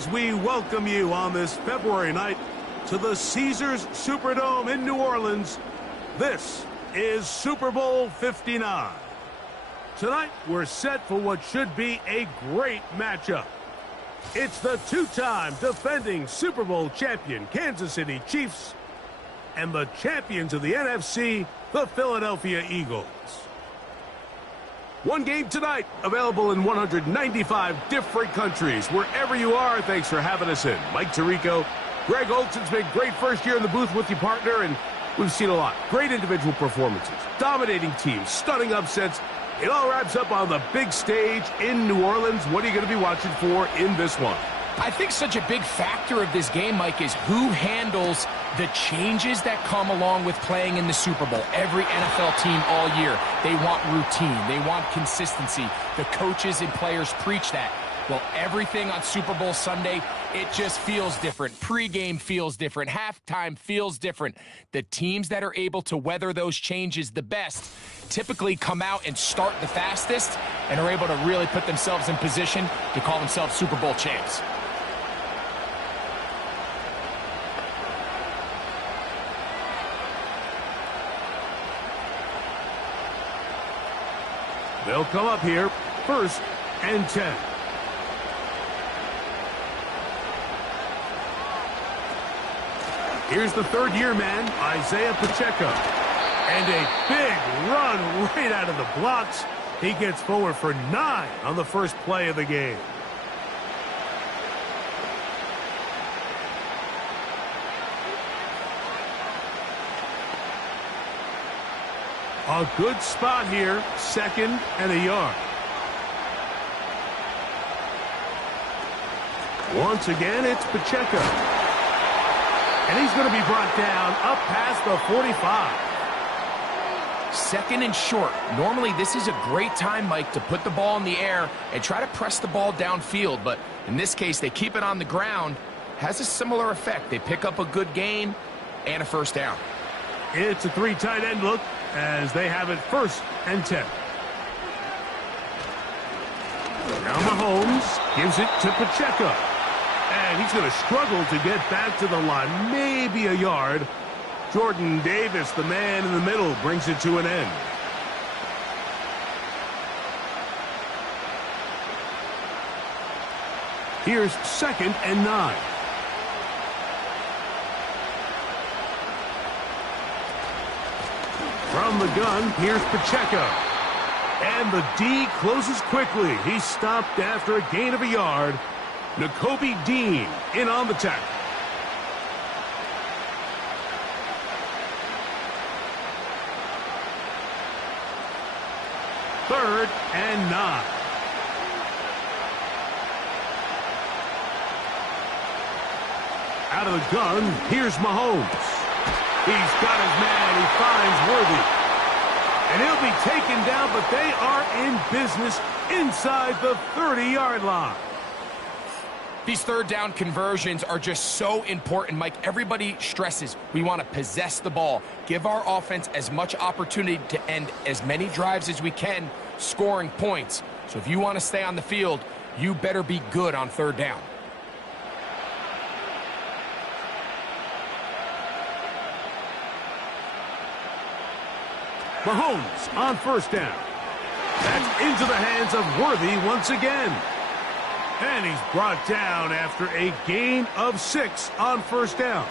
as we welcome you on this February night to the Caesars Superdome in New Orleans. This is Super Bowl 59. Tonight, we're set for what should be a great matchup. It's the two-time defending Super Bowl champion Kansas City Chiefs and the champions of the NFC, the Philadelphia Eagles. One game tonight, available in 195 different countries. Wherever you are, thanks for having us in. Mike Tirico, Greg Olson's been great first year in the booth with you, partner, and we've seen a lot. Great individual performances, dominating teams, stunning upsets. It all wraps up on the big stage in New Orleans. What are you going to be watching for in this one? I think such a big factor of this game, Mike, is who handles the changes that come along with playing in the Super Bowl. Every NFL team all year, they want routine. They want consistency. The coaches and players preach that. Well, everything on Super Bowl Sunday, it just feels different. Pre-game feels different. Halftime feels different. The teams that are able to weather those changes the best typically come out and start the fastest and are able to really put themselves in position to call themselves Super Bowl champs. They'll come up here, 1st and 10. Here's the third-year man, Isaiah Pacheco. And a big run right out of the blocks. He gets forward for 9 on the first play of the game. A good spot here, 2nd and a yard. Once again, it's Pacheco. And he's going to be brought down up past the 45. 2nd and short. Normally, this is a great time, Mike, to put the ball in the air and try to press the ball downfield. But in this case, they keep it on the ground. Has a similar effect. They pick up a good gain and a first down. It's a 3 tight end look as they have it 1st and 10. Now Mahomes gives it to Pacheco. And he's going to struggle to get back to the line, maybe a yard. Jordan Davis, the man in the middle, brings it to an end. Here's 2nd and 9. From the gun, here's Pacheco. And the D closes quickly. He's stopped after a gain of a yard. Nakobe Dean in on the tackle. Third and 9. Out of the gun, here's Mahomes. He's got his man. He finds Worthy. And he'll be taken down, but they are in business inside the 30-yard line. These third down conversions are just so important, Mike. Everybody stresses we want to possess the ball, give our offense as much opportunity to end as many drives as we can, scoring points. So if you want to stay on the field, you better be good on 3rd down. Mahomes on 1st down. That's into the hands of Worthy once again. And he's brought down after a gain of 6 on 1st down.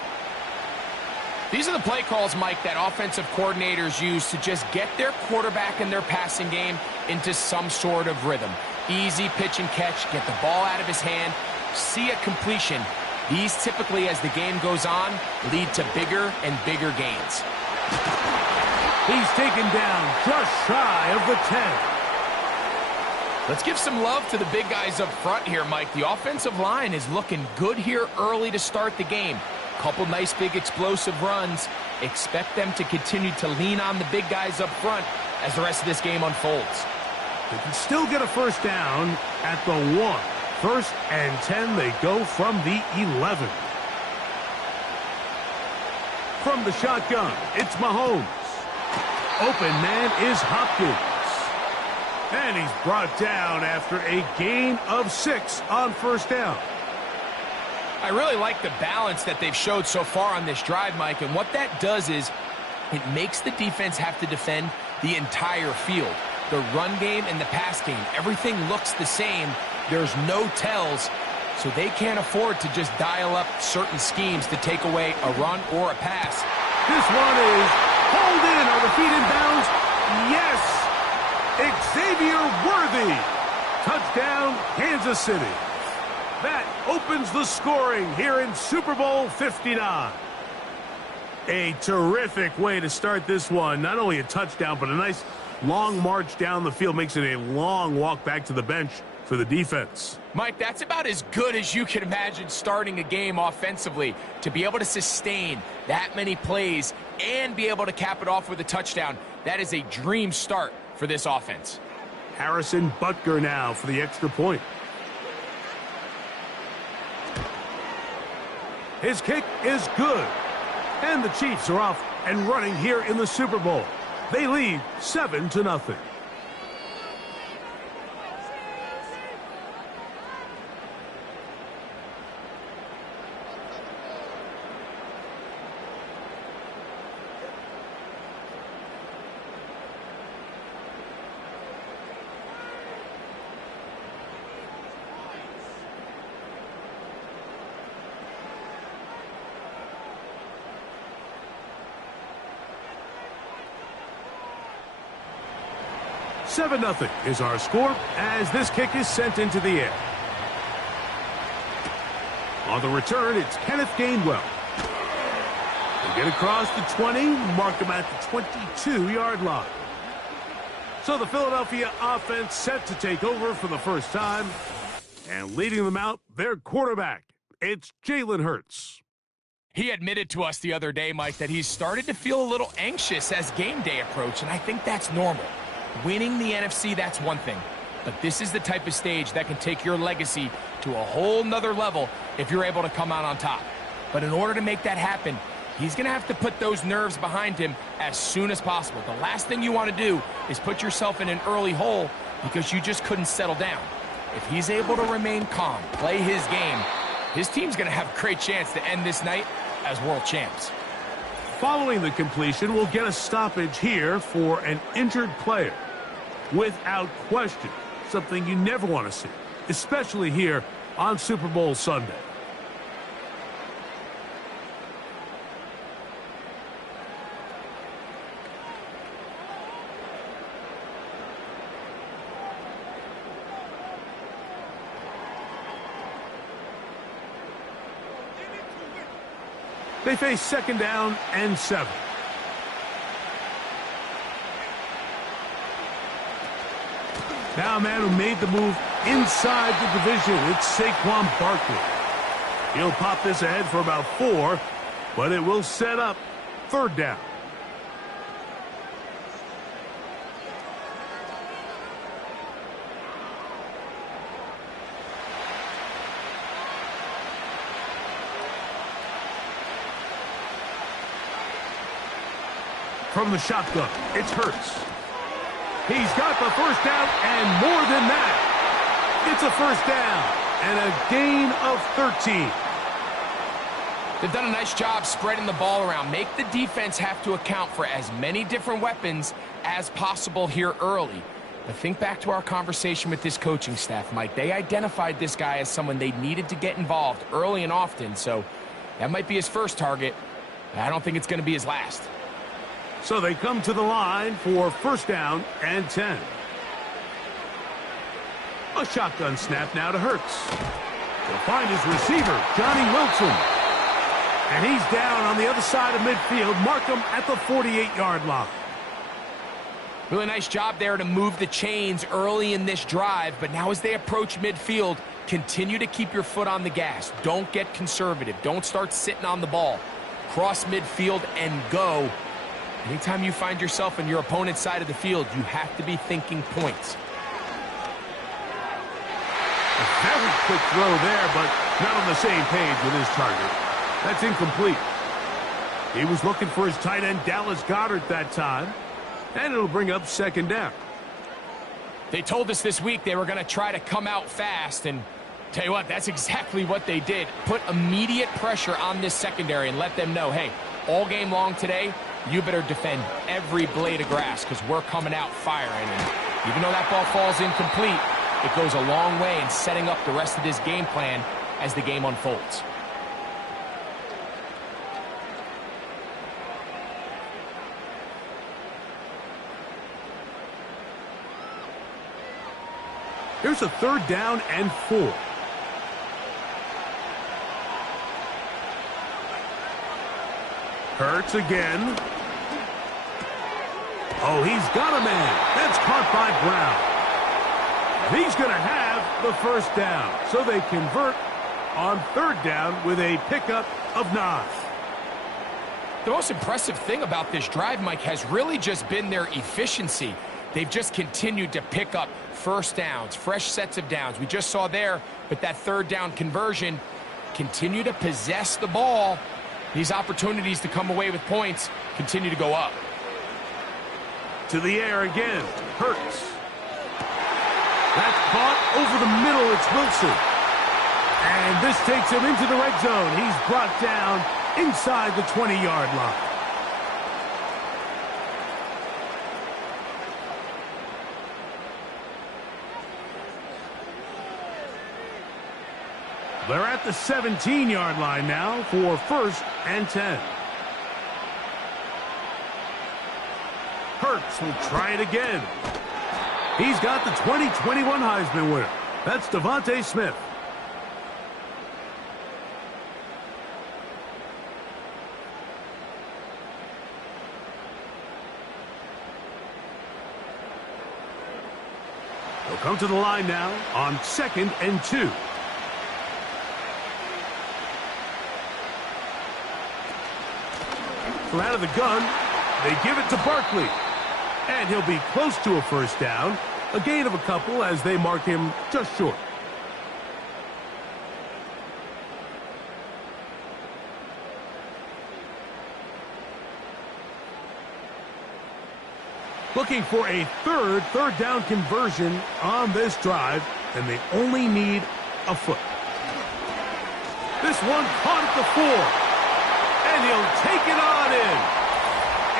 These are the play calls, Mike, that offensive coordinators use to just get their quarterback and their passing game into some sort of rhythm. Easy pitch and catch, get the ball out of his hand, see a completion. These typically, as the game goes on, lead to bigger and bigger gains. He's taken down just shy of the 10. Let's give some love to the big guys up front here, Mike. The offensive line is looking good here early to start the game. Couple nice big explosive runs. Expect them to continue to lean on the big guys up front as the rest of this game unfolds. They can still get a first down at the 1. 1st and 10, they go from the 11. From the shotgun, it's Mahomes. Open man is Hopkins. And he's brought down after a gain of 6 on 1st down. I really like the balance that they've showed so far on this drive, Mike, and what that does is it makes the defense have to defend the entire field. The run game and the pass game, everything looks the same. There's no tells, so they can't afford to just dial up certain schemes to take away a run or a pass. This one is hauled in. Are the feet in bounds? Yes! Xavier Worthy. Touchdown, Kansas City. That opens the scoring here in Super Bowl 59. A terrific way to start this one. Not only a touchdown, but a nice long march down the field. Makes it a long walk back to the bench for the defense. Mike, that's about as good as you can imagine starting a game offensively. To be able to sustain that many plays and be able to cap it off with a touchdown, that is a dream start for this offense. Harrison Butker now for the extra point. His kick is good. And the Chiefs are off and running here in the Super Bowl. They lead 7-0. Seven 0 is our score as this kick is sent into the air. On the return, it's Kenneth Gainwell. They get across the 20, mark him at the 22-yard line. So the Philadelphia offense set to take over for the first time. And leading them out, their quarterback. It's Jalen Hurts. He admitted to us the other day, Mike, that he's started to feel a little anxious as game day approached, and I think that's normal. Winning the NFC, that's one thing. But this is the type of stage that can take your legacy to a whole nother level if you're able to come out on top. But in order to make that happen, he's going to have to put those nerves behind him as soon as possible. The last thing you want to do is put yourself in an early hole because you just couldn't settle down. If he's able to remain calm, play his game, his team's going to have a great chance to end this night as world champs. Following the completion, we'll get a stoppage here for an injured player. Without question, something you never want to see, especially here on Super Bowl Sunday. They face second down and 7. Now a man who made the move inside the division. It's Saquon Barkley. He'll pop this ahead for about 4, but it will set up third down. From the shotgun, it's Hurts. He's got the first down and more than that. It's a first down and a gain of 13. They've done a nice job spreading the ball around. Make the defense have to account for as many different weapons as possible here early. But think back to our conversation with this coaching staff, Mike. They identified this guy as someone they needed to get involved early and often. So that might be his first target. I don't think it's going to be his last. So they come to the line for first down and 10. A shotgun snap now to Hurts. He'll find his receiver, Johnny Wilson. And he's down on the other side of midfield. Mark him at the 48-yard line. Really nice job there to move the chains early in this drive. But now as they approach midfield, continue to keep your foot on the gas. Don't get conservative. Don't start sitting on the ball. Cross midfield and go. Anytime you find yourself on your opponent's side of the field, you have to be thinking points. A very quick throw there, but not on the same page with his target. That's incomplete. He was looking for his tight end, Dallas Goedert, that time. And it'll bring up second down. They told us this week they were going to try to come out fast, and Tell you what, that's exactly what they did. Put immediate pressure on this secondary and let them know, hey, all game long today, you better defend every blade of grass because we're coming out firing. And even though that ball falls incomplete, it goes a long way in setting up the rest of this game plan as the game unfolds. Here's a 3rd down and 4. Hurts again. Oh, he's got a man. That's caught by Brown. He's going to have the 1st down. So they convert on 3rd down with a pickup of 9. The most impressive thing about this drive, Mike, has really just been their efficiency. They've just continued to pick up 1st downs, fresh sets of downs. We just saw there with that 3rd down conversion, continue to possess the ball. These opportunities to come away with points continue to go up. To the air again. Hurts. That's caught over the middle. It's Wilson. And this takes him into the red zone. He's brought down inside the 20-yard line. They're at the 17-yard line now for 1st and 10. Hurts will try it again. He's got the 2021 Heisman winner. That's Devontae Smith. They'll come to the line now on 2nd and 2. From out of the gun, they give it to Barkley. And he'll be close to a 1st down. A gain of a couple as they mark him just short. Looking for a 3rd down conversion on this drive, and they only need a foot. This one caught at the 4. And he'll take it on in.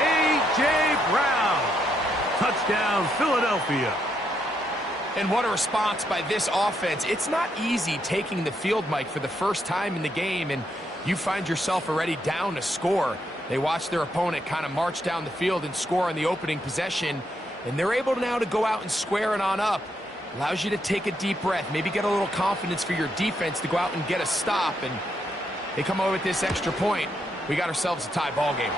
A.J. Brown. Touchdown, Philadelphia. And what a response by this offense. It's not easy taking the field, Mike, for the first time in the game, and you find yourself already down to score. They watch their opponent kind of march down the field and score on the opening possession, and they're able now to go out and square it on up. Allows you to take a deep breath, maybe get a little confidence for your defense to go out and get a stop, and they come away with this extra point. We got ourselves a tie ball game.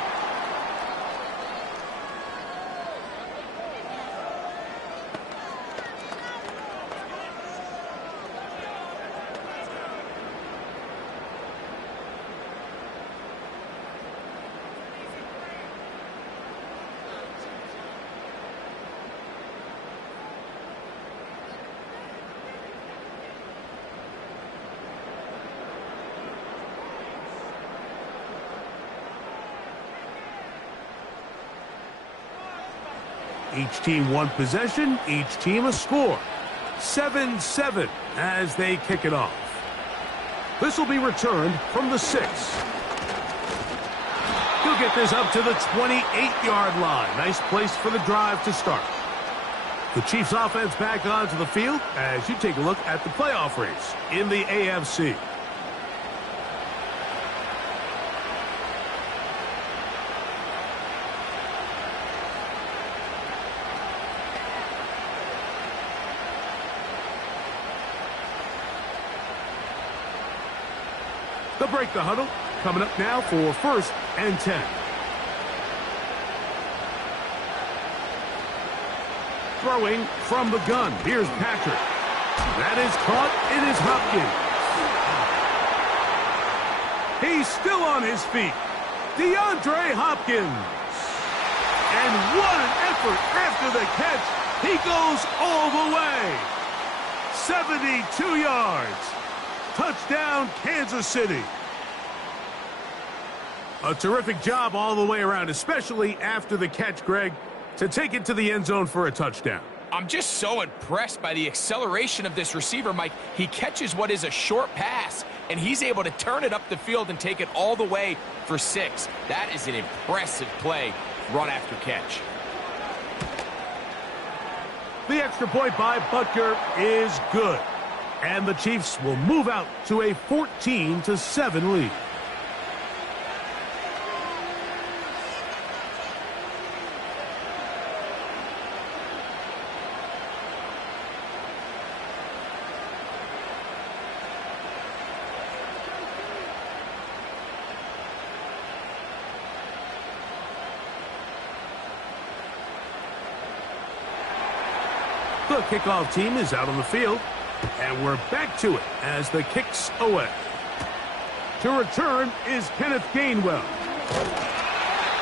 Each team one possession, each team a score. 7-7 as they kick it off. This will be returned from the 6. He'll get this up to the 28-yard line. Nice place for the drive to start. The Chiefs offense back onto the field as you take a look at the playoff race in the AFC. They'll break the huddle. Coming up now for 1st and 10. Throwing from the gun. Here's Patrick. That is caught. It is Hopkins. He's still on his feet. DeAndre Hopkins. And what an effort after the catch. He goes all the way. 72 yards. Touchdown, Kansas City. A terrific job all the way around, especially after the catch, Greg, to take it to the end zone for a touchdown. I'm just so impressed by the acceleration of this receiver, Mike. He catches what is a short pass, and he's able to turn it up the field and take it all the way for 6. That is an impressive play, run after catch. The extra point by Butker is good. And the Chiefs will move out to a 14-7 lead. The kickoff team is out on the field, and we're back to it as the kick's away. To return is Kenneth Gainwell.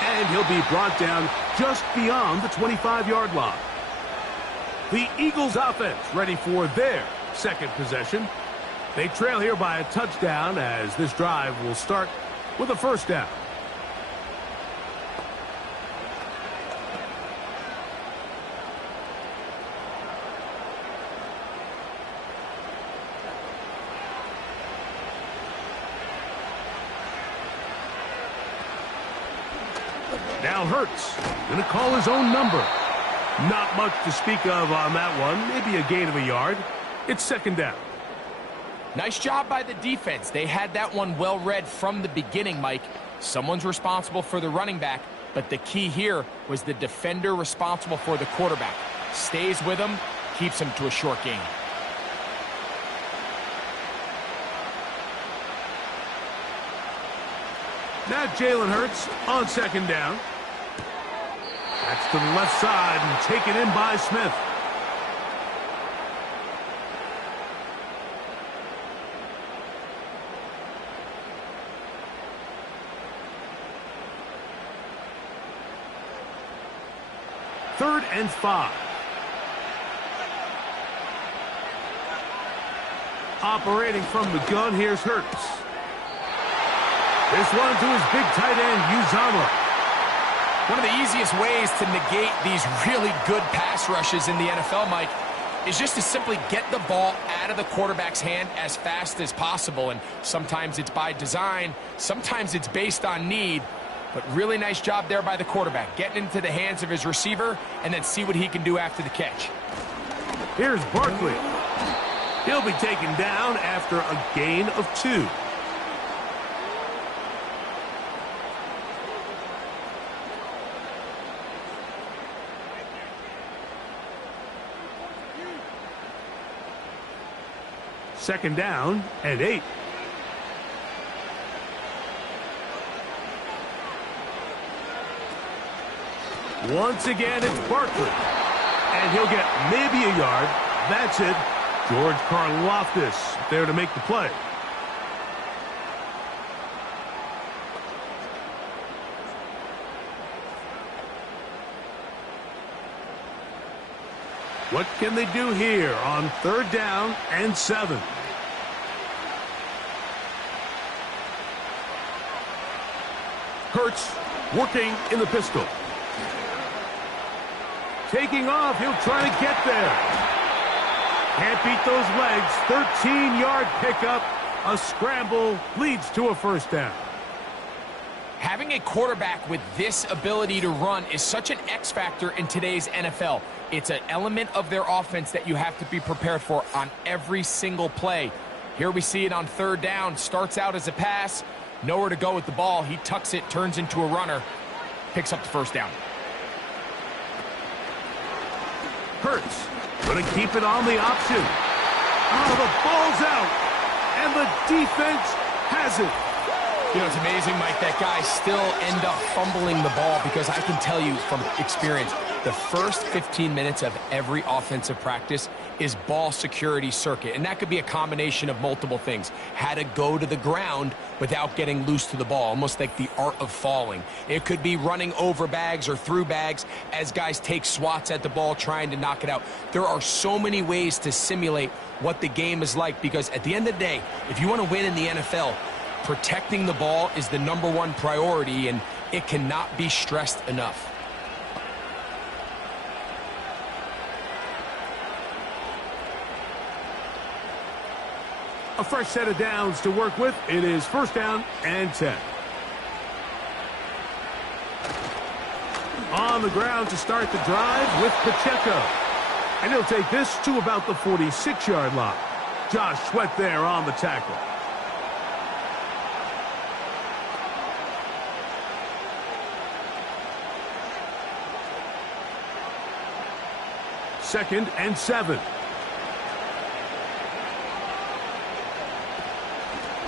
And he'll be brought down just beyond the 25-yard line. The Eagles offense ready for their second possession. They trail here by a touchdown as this drive will start with a first down. Now Hurts going to call his own number. Not much to speak of on that one. Maybe a gain of a yard. It's second down. Nice job by the defense. They had that one well read from the beginning, Mike. Someone's responsible for the running back, but the key here was the defender responsible for the quarterback. Stays with him, keeps him to a short gain. Now Jalen Hurts on second down. That's to the left side and taken in by Smith. Third and 5. Operating from the gun, here's Hurts. This one to his big tight end, Uzama. One of the easiest ways to negate these really good pass rushes in the NFL, Mike, is just to simply get the ball out of the quarterback's hand as fast as possible. And sometimes it's by design, sometimes it's based on need. But really nice job there by the quarterback, getting into the hands of his receiver and then see what he can do after the catch. Here's Barkley. He'll be taken down after a gain of 2. Second down and 8. Once again, it's Barkley. And he'll get maybe a yard. That's it. George Karlaftis there to make the play. What can they do here on third down and 7? Hurts working in the pistol. Taking off, he'll try to get there. Can't beat those legs. 13-yard pickup. A scramble leads to a first down. Having a quarterback with this ability to run is such an X factor in today's NFL. It's an element of their offense that you have to be prepared for on every single play. Here we see it on third down. Starts out as a pass. Nowhere to go with the ball. He tucks it, turns into a runner. Picks up the first down. Hurts going to keep it on the option. Oh, the ball's out. And the defense has it. You know, it's amazing, Mike, that guys still end up fumbling the ball because I can tell you from experience, the first 15 minutes of every offensive practice is ball security circuit. And that could be a combination of multiple things. How to go to the ground without getting loose to the ball, almost like the art of falling. It could be running over bags or through bags as guys take swats at the ball trying to knock it out. There are so many ways to simulate what the game is like because at the end of the day, if you want to win in the NFL, protecting the ball is the #1 priority, and it cannot be stressed enough. A fresh set of downs to work with. It is first down and 10. On the ground to start the drive with Pacheco. And he'll take this to about the 46-yard line. Josh Sweat there on the tackle. Second and 7.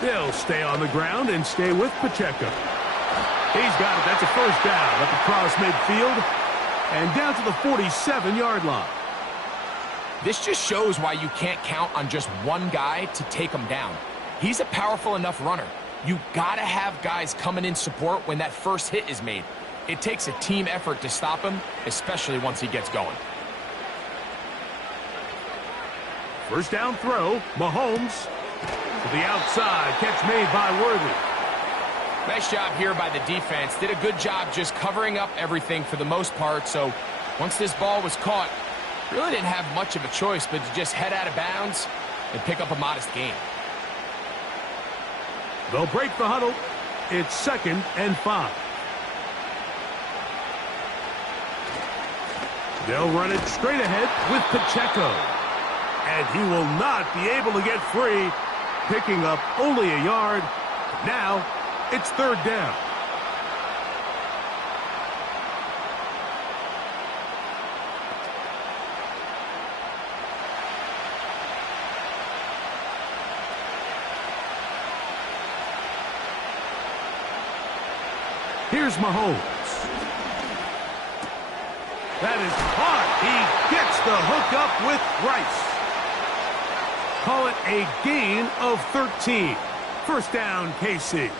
They'll stay on the ground and stay with Pacheco. He's got it. That's a first down up across midfield and down to the 47-yard line. This just shows why you can't count on just one guy to take him down. He's a powerful enough runner. You got to have guys coming in support when that first hit is made. It takes a team effort to stop him, especially once he gets going. First down throw, Mahomes to the outside, catch made by Worthy. Nice job here by the defense. Did a good job just covering up everything for the most part. So once this ball was caught, really didn't have much of a choice but to just head out of bounds and pick up a modest gain. They'll break the huddle. It's second and 5. They'll run it straight ahead with Pacheco. And he will not be able to get free, picking up only a yard. Now it's third down. Here's Mahomes. That is hard. He gets the hook up with Rice. Call it a gain of 13. First down, KC.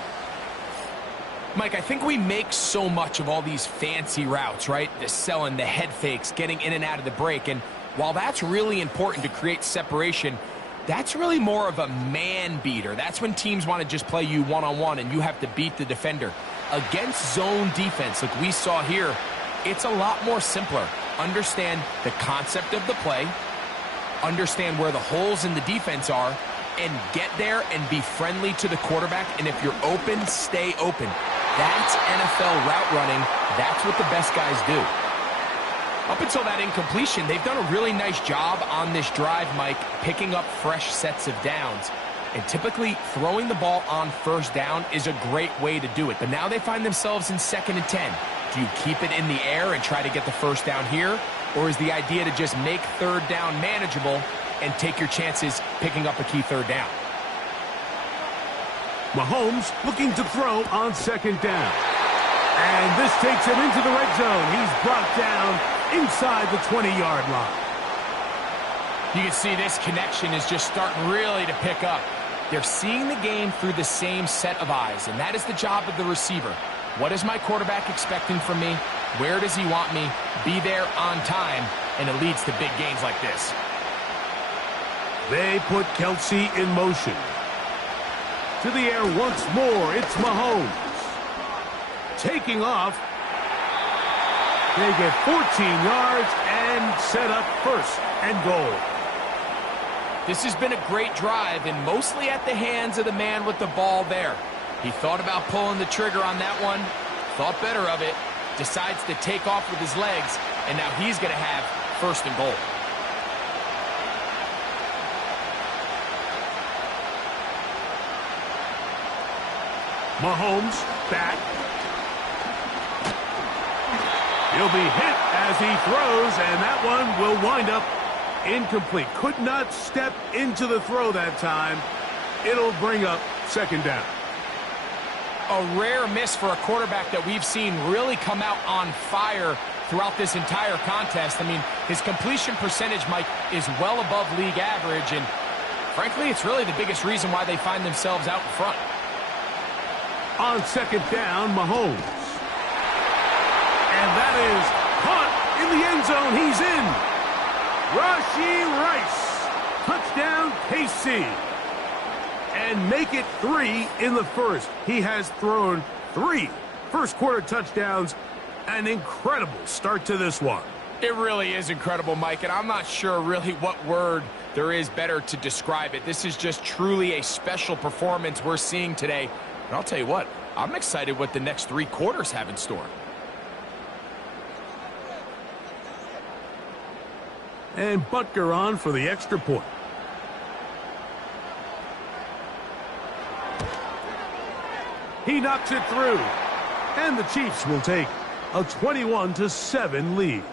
Mike, I think we make so much of all these fancy routes, right? The selling, the head fakes, getting in and out of the break. And while that's really important to create separation, that's really more of a man beater. That's when teams want to just play you one-on-one and you have to beat the defender. Against zone defense, like we saw here, it's a lot more simpler. Understand the concept of the play, understand where the holes in the defense are, and get there and be friendly to the quarterback. And if you're open, stay open. That's NFL route running. That's what the best guys do. Up until that incompletion, they've done a really nice job on this drive, Mike, picking up fresh sets of downs. And typically, throwing the ball on first down is a great way to do it. But now they find themselves in second and 10. Do you keep it in the air and try to get the first down here? Or is the idea to just make third down manageable and take your chances picking up a key third down? Mahomes looking to throw on second down. And this takes him into the red zone. He's brought down inside the 20-yard line. You can see this connection is just starting really to pick up. They're seeing the game through the same set of eyes, and that is the job of the receiver. What is my quarterback expecting from me? Where does he want me? Be there on time, and it leads to big gains like this. They put Kelsey in motion. To the air once more, it's Mahomes. Taking off. They get 14 yards and set up first and goal. This has been a great drive, and mostly at the hands of the man with the ball there. He thought about pulling the trigger on that one, thought better of it, decides to take off with his legs, and now he's going to have first and goal. Mahomes back. He'll be hit as he throws, and that one will wind up incomplete. Could not step into the throw that time. It'll bring up second down. A rare miss for a quarterback that we've seen really come out on fire throughout this entire contest. I mean, his completion percentage, Mike, is well above league average, and frankly, it's really the biggest reason why they find themselves out in front. On second down, Mahomes. And that is caught in the end zone. He's in. Rashee Rice. Touchdown, KC. And make it 3 in the first. He has thrown 3 first quarter touchdowns. An incredible start to this one. It really is incredible, Mike, and I'm not sure really what word there is better to describe it. This is just truly a special performance we're seeing today. And I'll tell you what, I'm excited what the next 3 quarters have in store. And Butker on for the extra point. He knocks it through. And the Chiefs will take a 21-7 lead.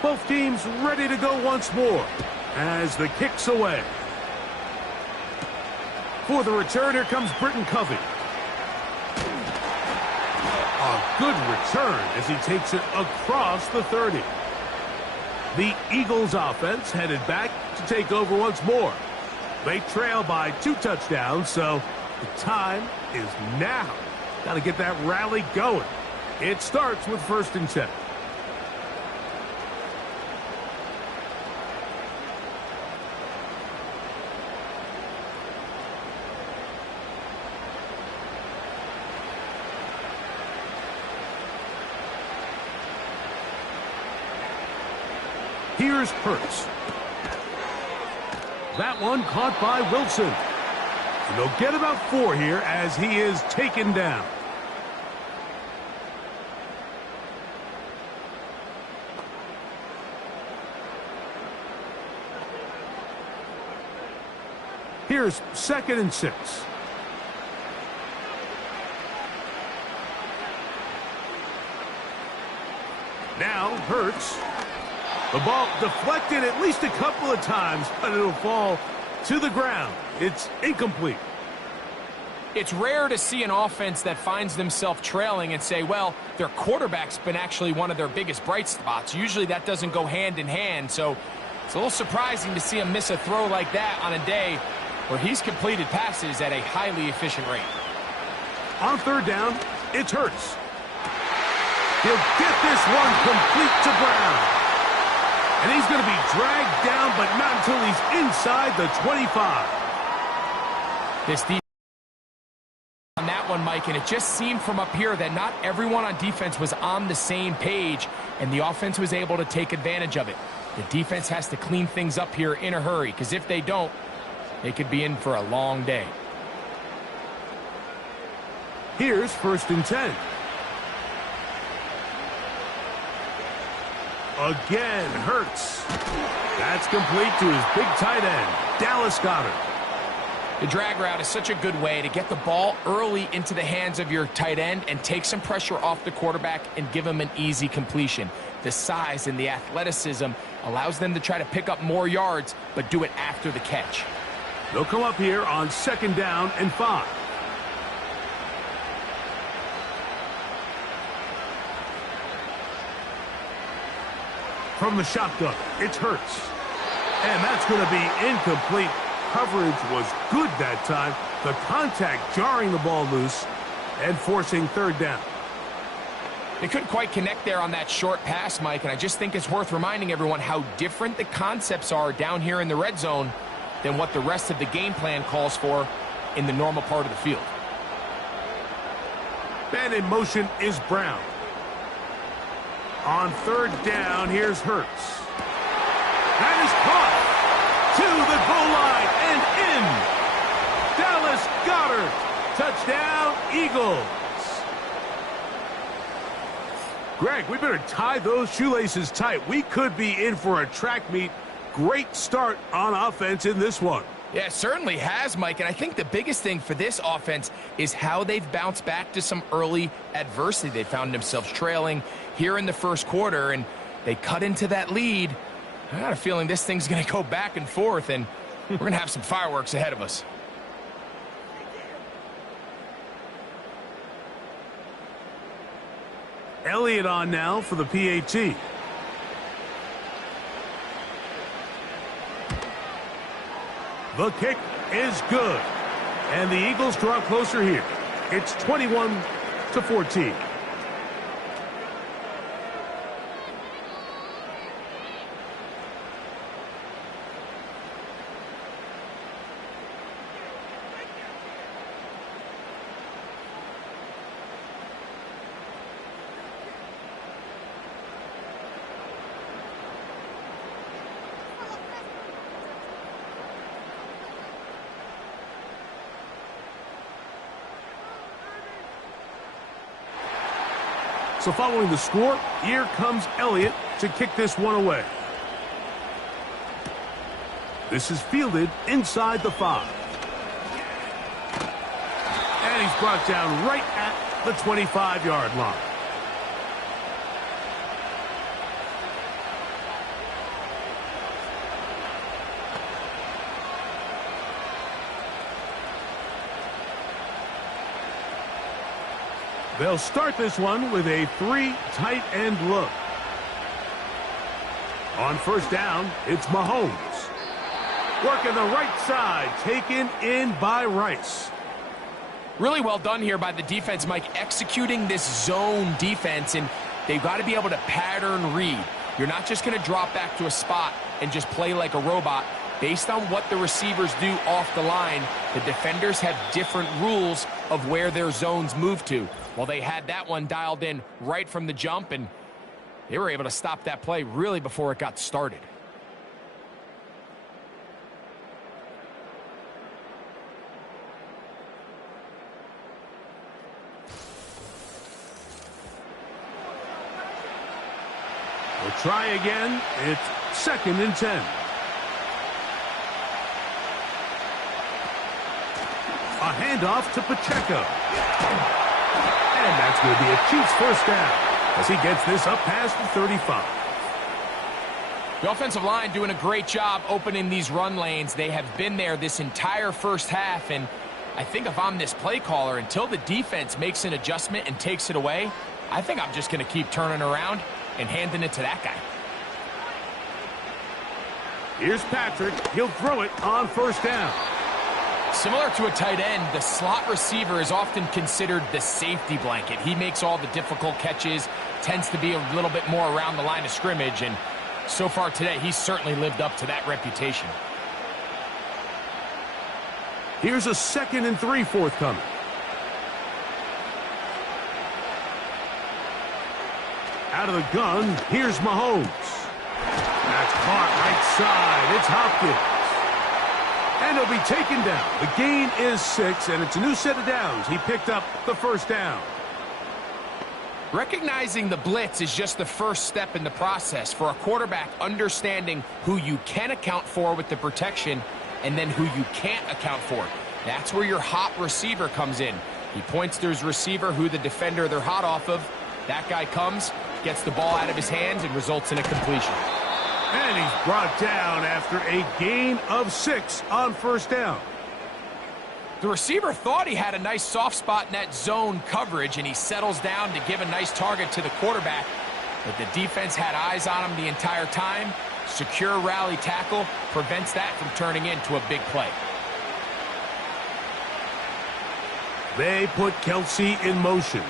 Both teams ready to go once more as the kick's away. For the return, here comes Britton Covey. A good return as he takes it across the 30. The Eagles offense headed back to take over once more. They trail by 2 touchdowns, so the time is now. Got to get that rally going. It starts with 1st and 10. Here's Hurts. That one caught by Wilson. And they'll get about 4 here as he is taken down. Here's 2nd and 6. Now Hurts. The ball deflected at least a couple of times, but it'll fall to the ground. It's incomplete. It's rare to see an offense that finds themselves trailing and say, well, their quarterback's been actually one of their biggest bright spots. Usually that doesn't go hand in hand, so it's a little surprising to see him miss a throw like that on a day where he's completed passes at a highly efficient rate. On 3rd down, it's Hurts. He'll get this one complete to Brown. And he's going to be dragged down, but not until he's inside the 25. This defense on that one, Mike, and it just seemed from up here that not everyone on defense was on the same page, and the offense was able to take advantage of it. The defense has to clean things up here in a hurry, because if they don't, they could be in for a long day. Here's 1st and 10. Again, Hurts. That's complete to his big tight end, Dallas Goedert. The drag route is such a good way to get the ball early into the hands of your tight end and take some pressure off the quarterback and give him an easy completion. The size and the athleticism allows them to try to pick up more yards, but do it after the catch. They'll come up here on 2nd down and 5. From the shotgun, it's Hurts. And that's going to be incomplete. Coverage was good that time. The contact jarring the ball loose and forcing 3rd down. They couldn't quite connect there on that short pass, Mike, and I just think it's worth reminding everyone how different the concepts are down here in the red zone than what the rest of the game plan calls for in the normal part of the field. And in motion is Brown. On 3rd down, here's Hurts. That is caught to the goal line and in. Dallas Goedert. Touchdown, Eagles. Greg, we better tie those shoelaces tight. We could be in for a track meet. Great start on offense in this one. Yeah, it certainly has, Mike, and I think the biggest thing for this offense is how they've bounced back to some early adversity. They found themselves trailing here in the 1st quarter, and they cut into that lead. I got a feeling this thing's going to go back and forth, and we're going to have some fireworks ahead of us. Elliott on now for the PAT. The kick is good. And the Eagles draw closer here. It's 21-14. So following the score, here comes Elliott to kick this one away. This is fielded inside the 5. And he's brought down right at the 25-yard line. They'll start this one with a 3 tight end look. On first down, it's Mahomes. Working the right side, taken in by Rice. Really well done here by the defense, Mike, executing this zone defense, and they've got to be able to pattern read. You're not just going to drop back to a spot and just play like a robot. Based on what the receivers do off the line, the defenders have different rules of where their zones move to. Well, they had that one dialed in right from the jump, and they were able to stop that play really before it got started. We'll try again. It's 2nd and 10. A handoff to Pacheco. And that's going to be a Chiefs first down as he gets this up past the 35. The offensive line doing a great job opening these run lanes. They have been there this entire first half, and I think if I'm this play caller, until the defense makes an adjustment and takes it away, I think I'm just going to keep turning around and handing it to that guy. Here's Patrick. He'll throw it on first down. Similar to a tight end, the slot receiver is often considered the safety blanket. He makes all the difficult catches, tends to be a little bit more around the line of scrimmage, and so far today, he's certainly lived up to that reputation. Here's a 2nd and 3 forthcoming. Out of the gun, here's Mahomes. That's caught right side. It's Hopkins. And he'll be taken down. The gain is 6, and it's a new set of downs. He picked up the first down. Recognizing the blitz is just the first step in the process for a quarterback, understanding who you can account for with the protection and then who you can't account for. That's where your hot receiver comes in. He points to his receiver, who the defender they're hot off of. That guy comes, gets the ball out of his hands, and results in a completion. And he's brought down after a gain of 6 on first down. The receiver thought he had a nice soft spot in that zone coverage, and he settles down to give a nice target to the quarterback. But the defense had eyes on him the entire time. Secure rally tackle prevents that from turning into a big play. They put Kelsey in motion.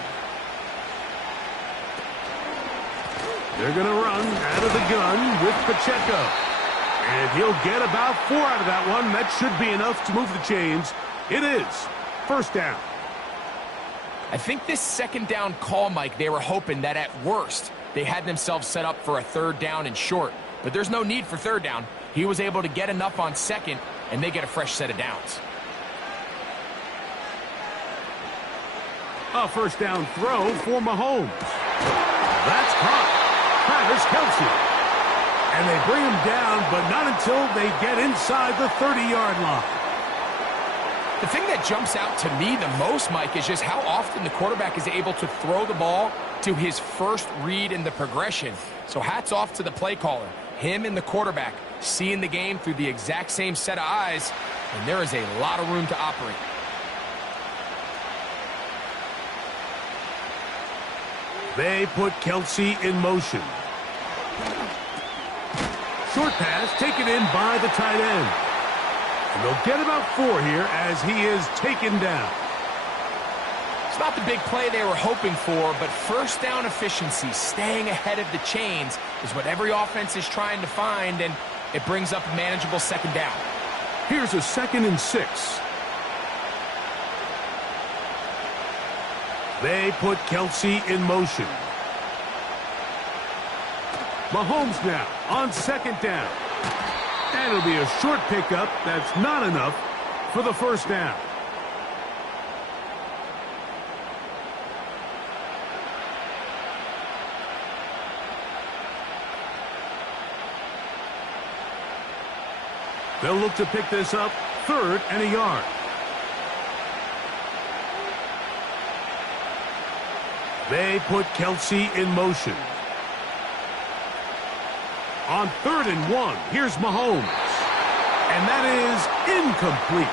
They're going to run out of the gun with Pacheco. And he'll get about 4 out of that one. That should be enough to move the chains. It is first down. I think this second down call, Mike, they were hoping that at worst they had themselves set up for a 3rd down and short. But there's no need for 3rd down. He was able to get enough on 2nd, and they get a fresh set of downs. A first down throw for Mahomes. That's caught. Travis Kelsey. And they bring him down, but not until they get inside the 30-yard line. The thing that jumps out to me the most, Mike, is just how often the quarterback is able to throw the ball to his first read in the progression. So hats off to the play caller. Him and the quarterback seeing the game through the exact same set of eyes, and there is a lot of room to operate. They put Kelsey in motion. Short pass taken in by the tight end. And they'll get about 4 here as he is taken down. It's not the big play they were hoping for, but first down efficiency, staying ahead of the chains, is what every offense is trying to find, and it brings up a manageable second down. Here's a 2nd and 6. They put Kelsey in motion. Mahomes now on 2nd down. And it'll be a short pickup. That's not enough for the first down. They'll look to pick this up 3rd and a yard. They put Kelsey in motion. On 3rd and 1, here's Mahomes. And that is incomplete.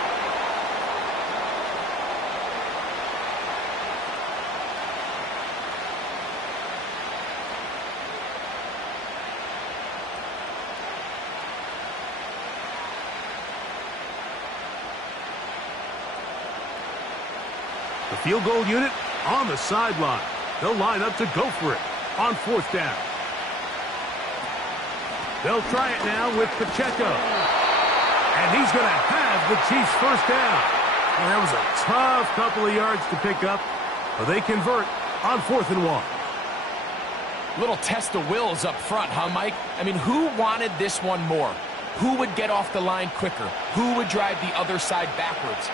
The field goal unit on the sideline. They'll line up to go for it on 4th down. They'll try it now with Pacheco. And he's going to have the Chiefs' first down. And that was a tough couple of yards to pick up, but they convert on 4th and 1. Little test of wills up front, huh, Mike? I mean, who wanted this one more? Who would get off the line quicker? Who would drive the other side backwards?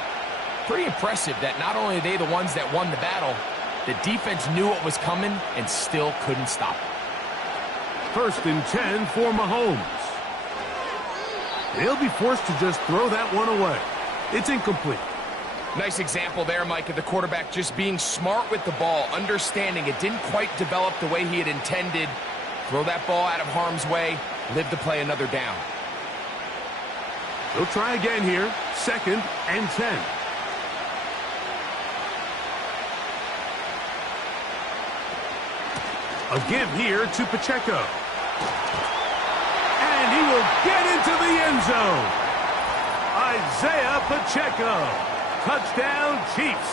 Pretty impressive that not only are they the ones that won the battle, the defense knew what was coming and still couldn't stop it. 1st and 10 for Mahomes. They'll be forced to just throw that one away. It's incomplete. Nice example there, Mike, of the quarterback just being smart with the ball, understanding it didn't quite develop the way he had intended. Throw that ball out of harm's way, live to play another down. They'll try again here, 2nd and 10. A give here to Pacheco. And he will get into the end zone. Isaiah Pacheco. Touchdown, Chiefs.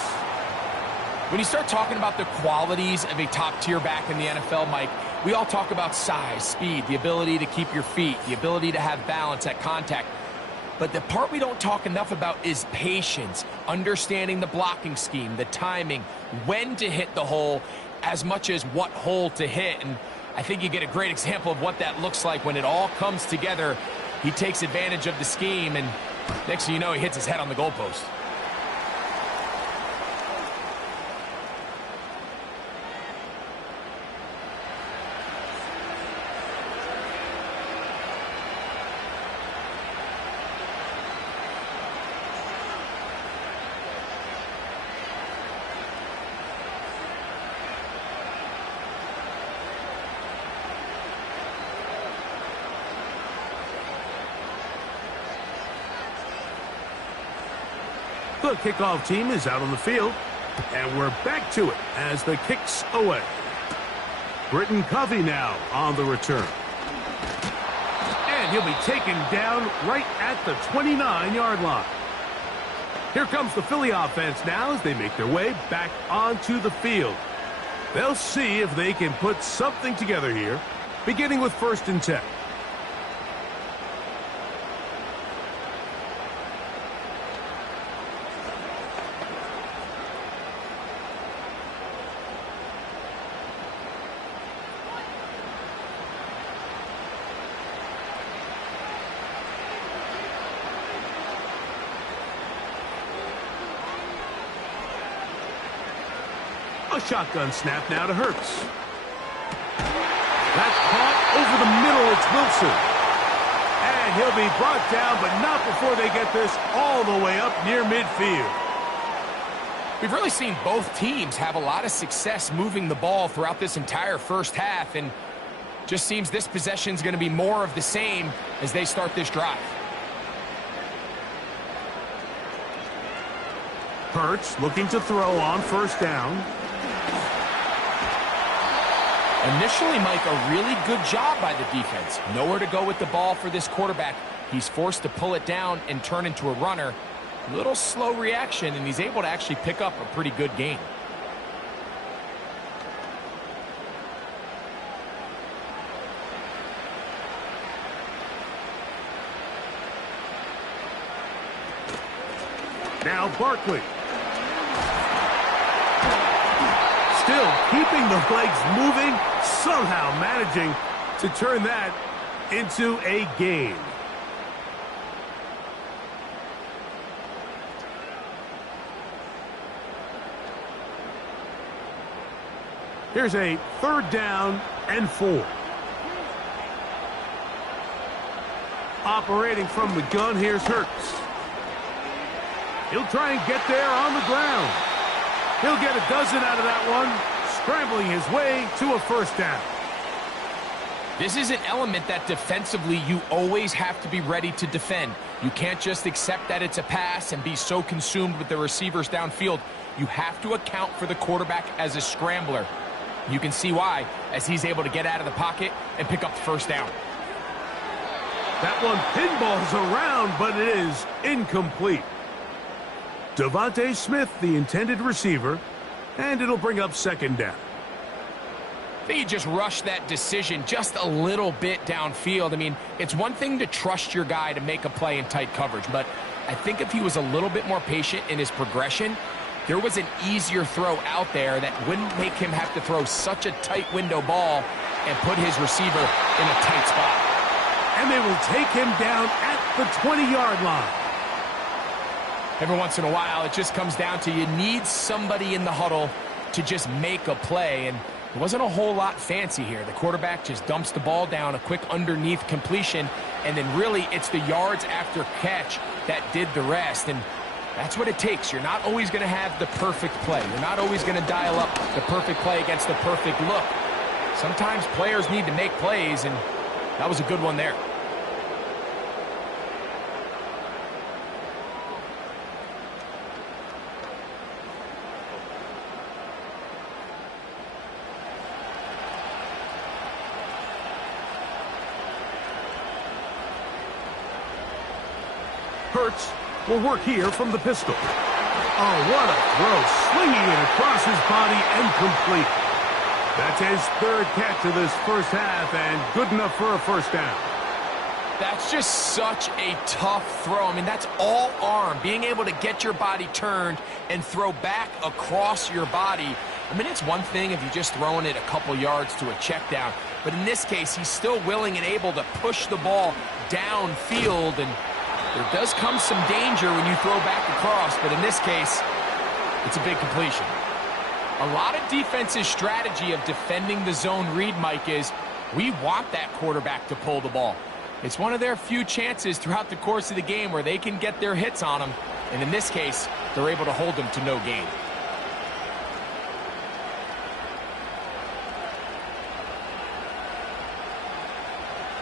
When you start talking about the qualities of a top-tier back in the NFL, Mike, we all talk about size, speed, the ability to keep your feet, the ability to have balance at contact. But the part we don't talk enough about is patience, understanding the blocking scheme, the timing, when to hit the hole, as much as what hole to hit. And I think you get a great example of what that looks like when it all comes together. He takes advantage of the scheme, and next thing you know, he hits his head on the goalpost. The kickoff team is out on the field, and we're back to it as the kick's away. Britton Covey now on the return. And he'll be taken down right at the 29-yard line. Here comes the Philly offense now as they make their way back onto the field. They'll see if they can put something together here, beginning with 1st and 10. A shotgun snap now to Hurts. That's caught over the middle. It's Wilson. And he'll be brought down, but not before they get this all the way up near midfield. We've really seen both teams have a lot of success moving the ball throughout this entire first half, and just seems this possession is going to be more of the same as they start this drive. Hurts looking to throw on 1st down. Initially, Mike, a really good job by the defense. Nowhere to go with the ball for this quarterback. He's forced to pull it down and turn into a runner. A little slow reaction, and he's able to actually pick up a pretty good gain. Now Barkley. Still keeping the legs moving, somehow managing to turn that into a gain. Here's a 3rd down and 4. Operating from the gun, here's Hurts. He'll try and get there on the ground. He'll get a dozen out of that one, scrambling his way to a 1st down. This is an element that defensively you always have to be ready to defend. You can't just accept that it's a pass and be so consumed with the receivers downfield. You have to account for the quarterback as a scrambler. You can see why, as he's able to get out of the pocket and pick up the 1st down. That one pinballs around, but it is incomplete. Devontae Smith, the intended receiver, and it'll bring up 2nd down. I think he just rushed that decision just a little bit downfield. I mean, it's one thing to trust your guy to make a play in tight coverage, but I think if he was a little bit more patient in his progression, there was an easier throw out there that wouldn't make him have to throw such a tight window ball and put his receiver in a tight spot. And they will take him down at the 20-yard line. Every once in a while, it just comes down to you need somebody in the huddle to just make a play, and it wasn't a whole lot fancy here. The quarterback just dumps the ball down, a quick underneath completion, and then really it's the yards after catch that did the rest, and that's what it takes. You're not always going to have the perfect play. You're not always going to dial up the perfect play against the perfect look. Sometimes players need to make plays, and that was a good one there. Hurts will work here from the pistol. Oh, what a throw. Slinging it across his body and complete. That's his 3rd catch of this 1st half and good enough for a 1st down. That's just such a tough throw. I mean, that's all arm. Being able to get your body turned and throw back across your body. I mean, it's one thing if you're just throwing it a couple yards to a check down. But in this case, he's still willing and able to push the ball downfield, and there does come some danger when you throw back across, but in this case, it's a big completion. A lot of defense's strategy of defending the zone read, Mike, is we want that quarterback to pull the ball. It's one of their few chances throughout the course of the game where they can get their hits on him, and in this case, they're able to hold them to no gain.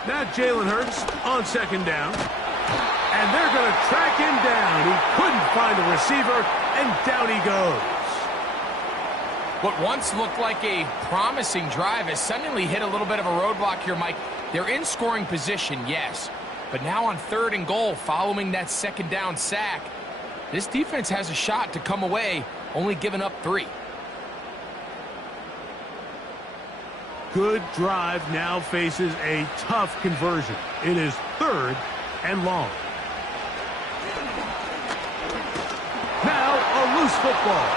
Now Jalen Hurts on 2nd down. And they're going to track him down. He couldn't find a receiver, and down he goes. What once looked like a promising drive has suddenly hit a little bit of a roadblock here, Mike. They're in scoring position, yes. But now on 3rd and goal, following that 2nd down sack, this defense has a shot to come away, only giving up 3. Good drive now faces a tough conversion. It is 3rd and long. Now a loose football.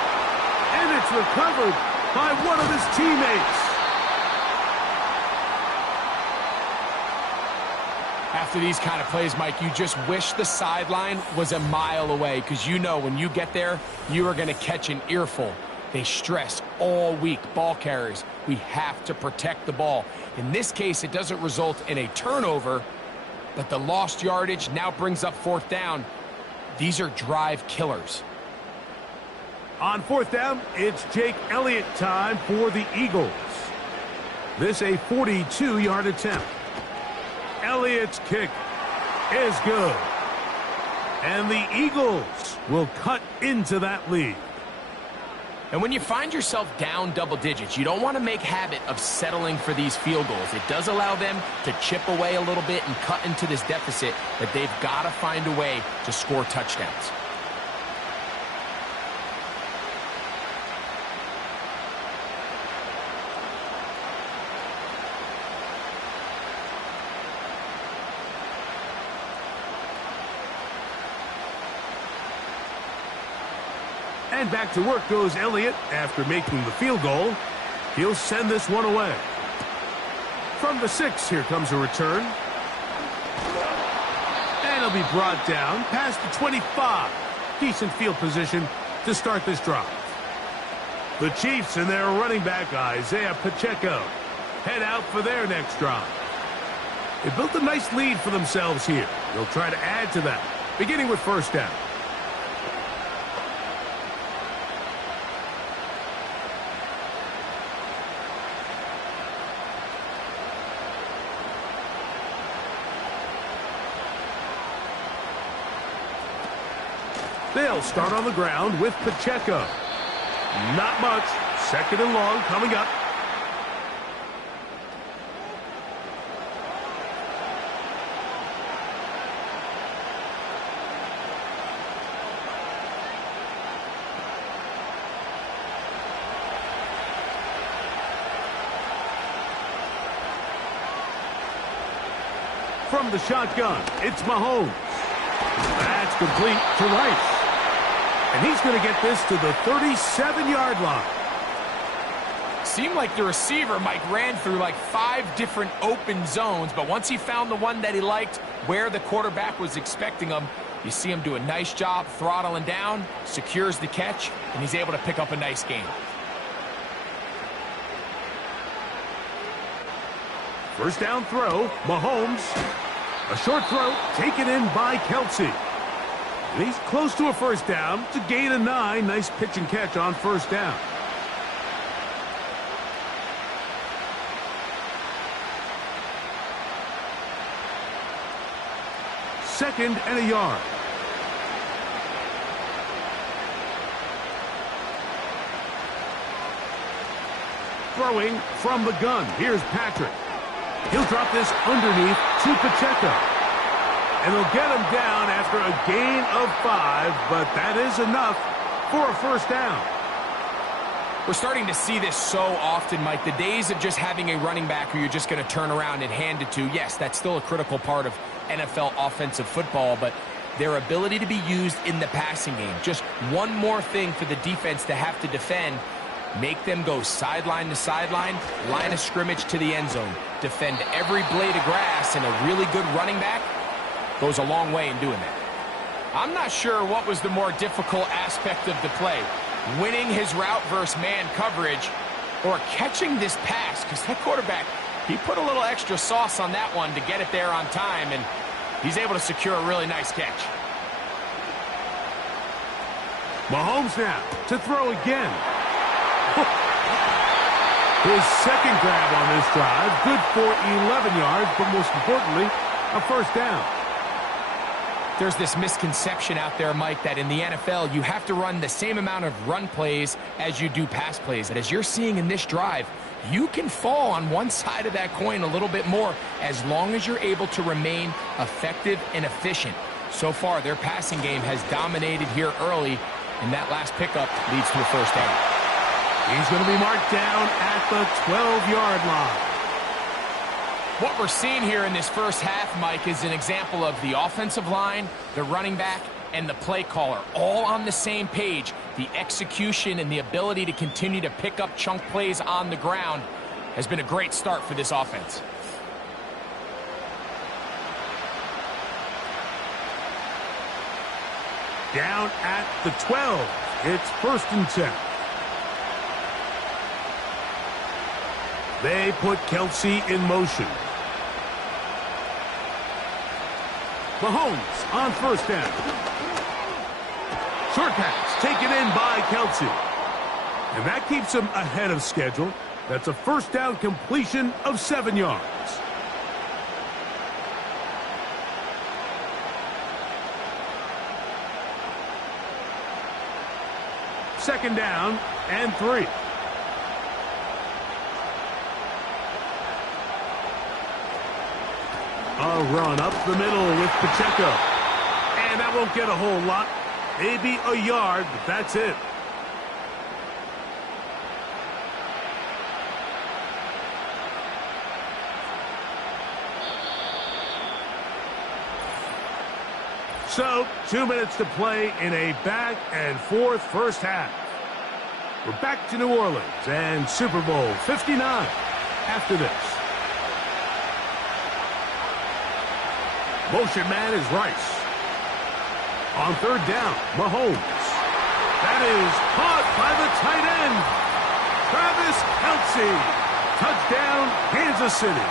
And it's recovered by one of his teammates. After these kind of plays, Mike, you just wish the sideline was a mile away, because you know when you get there, you are going to catch an earful. They stress all week, ball carriers. We have to protect the ball. In this case, it doesn't result in a turnover, but the lost yardage now brings up 4th down. These are drive killers. On 4th down, it's Jake Elliott time for the Eagles. This a 42-yard attempt. Elliott's kick is good. And the Eagles will cut into that lead. And when you find yourself down double digits, you don't want to make habit of settling for these field goals. It does allow them to chip away a little bit and cut into this deficit, but they've got to find a way to score touchdowns. And back to work goes Elliott after making the field goal. He'll send this one away. From the 6, here comes a return. And he'll be brought down past the 25. Decent field position to start this drive. The Chiefs and their running back, Isaiah Pacheco, head out for their next drive. They built a nice lead for themselves here. They'll try to add to that, beginning with first down. They'll start on the ground with Pacheco. Not much. Second and long coming up. From the shotgun, it's Mahomes. That's complete to Rice. And he's going to get this to the 37-yard line. Seemed like the receiver, Mike, ran through like 5 different open zones, but once he found the one that he liked, where the quarterback was expecting him, you see him do a nice job throttling down, secures the catch, and he's able to pick up a nice gain. First down throw, Mahomes. A short throw taken in by Kelsey. And he's close to a first down to gain a 9. Nice pitch and catch on first down. Second and a yard. Throwing from the gun. Here's Patrick. He'll drop this underneath to Pacheco. And they'll get him down after a gain of 5, but that is enough for a first down. We're starting to see this so often, Mike. The days of just having a running back who you're just going to turn around and hand it to, yes, that's still a critical part of NFL offensive football, but their ability to be used in the passing game, just one more thing for the defense to have to defend, make them go sideline to sideline, line of scrimmage to the end zone, defend every blade of grass, and a really good running back goes a long way in doing that. I'm not sure what was the more difficult aspect of the play, winning his route versus man coverage or catching this pass, because that quarterback, he put a little extra sauce on that one to get it there on time, and he's able to secure a really nice catch. Mahomes now to throw again. His second grab on this drive, good for 11 yards, but most importantly, a first down. There's this misconception out there, Mike, that in the NFL, you have to run the same amount of run plays as you do pass plays. And as you're seeing in this drive, you can fall on one side of that coin a little bit more as long as you're able to remain effective and efficient. So far, their passing game has dominated here early, and that last pickup leads to a first down. He's going to be marked down at the 12-yard line. What we're seeing here in this first half, Mike, is an example of the offensive line, the running back, and the play caller all on the same page. The execution and the ability to continue to pick up chunk plays on the ground has been a great start for this offense. Down at the 12. It's first and 10. They put Kelsey in motion. Mahomes on first down. Short pass taken in by Kelsey. And that keeps him ahead of schedule. That's a first down completion of 7 yards. second down and 3. A run up the middle with Pacheco. And that won't get a whole lot. Maybe a yard, but that's it. So, 2 minutes to play in a back-and-forth first half. We're back to New Orleans and Super Bowl 59 after this. Motion man is Rice. On third down, Mahomes. That is caught by the tight end, Travis Kelce. Touchdown, Kansas City.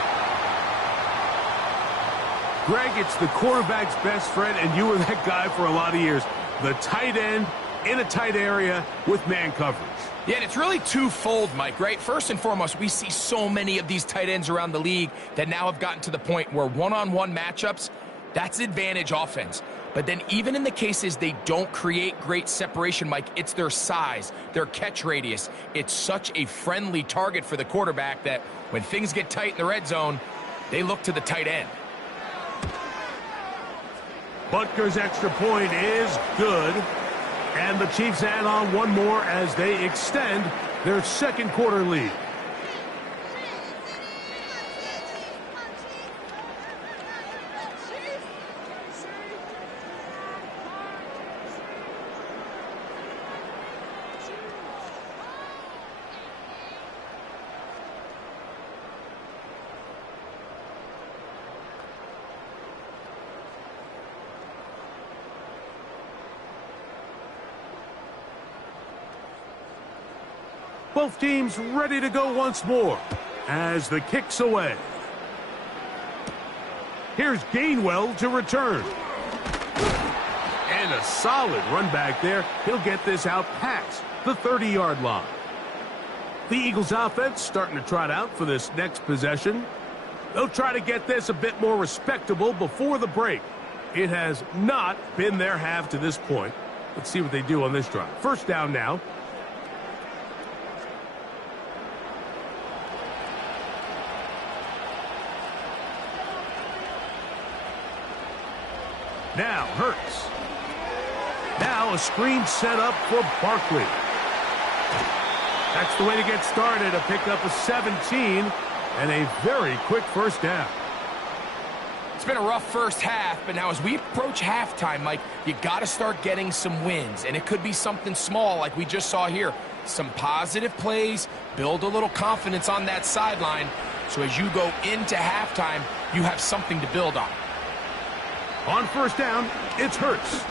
Greg, it's the quarterback's best friend, and you were that guy for a lot of years. The tight end in a tight area with man coverage. Yeah, and it's really twofold, Mike, right? First and foremost, we see so many of these tight ends around the league that now have gotten to the point where one-on-one matchups, that's advantage offense. But then even in the cases they don't create great separation, Mike, it's their size, their catch radius. It's such a friendly target for the quarterback that when things get tight in the red zone, they look to the tight end. Butker's extra point is good. And the Chiefs add on one more as they extend their second quarter lead. Both teams ready to go once more as the kick's away. Here's Gainwell to return. And a solid run back there. He'll get this out past the 30-yard line. The Eagles offense starting to trot out for this next possession. They'll try to get this a bit more respectable before the break. It has not been their half to this point. Let's see what they do on this drive. First down now. Now Hurts. Now a screen set up for Barkley. That's the way to get started. A pickup of 17 and a very quick first down. It's been a rough first half, but now as we approach halftime, Mike, you got to start getting some wins. And it could be something small like we just saw here. Some positive plays, build a little confidence on that sideline. So as you go into halftime, you have something to build on. On first down, it's Hurts.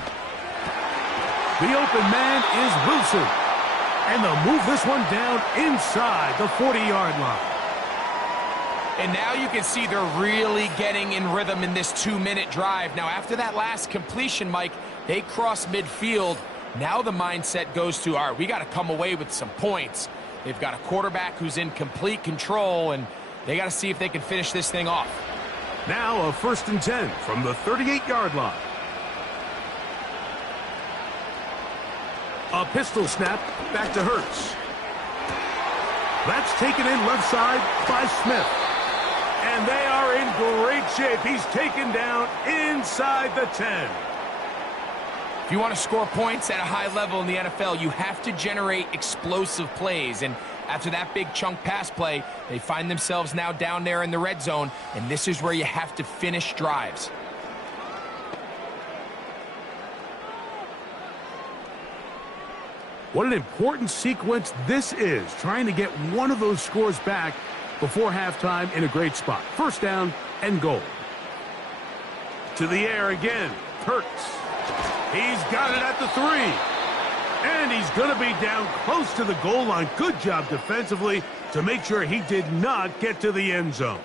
The open man is Wilson. And they'll move this one down inside the 40-yard line. And now you can see they're really getting in rhythm in this 2-minute drive. Now, after that last completion, Mike, they cross midfield. Now the mindset goes to, all right, we got to come away with some points. They've got a quarterback who's in complete control, and they got to see if they can finish this thing off. Now a 1st and 10 from the 38-yard line. A pistol snap back to Hurts. That's taken in left side by Smith. And they are in great shape. He's taken down inside the 10. If you want to score points at a high level in the NFL, you have to generate explosive plays. And after that big chunk pass play, they find themselves now down there in the red zone, and this is where you have to finish drives. What an important sequence this is, trying to get one of those scores back before halftime in a great spot. First down and goal. To the air again, Hurts. He's got it at the 3. And he's going to be down close to the goal line. Good job defensively to make sure he did not get to the end zone.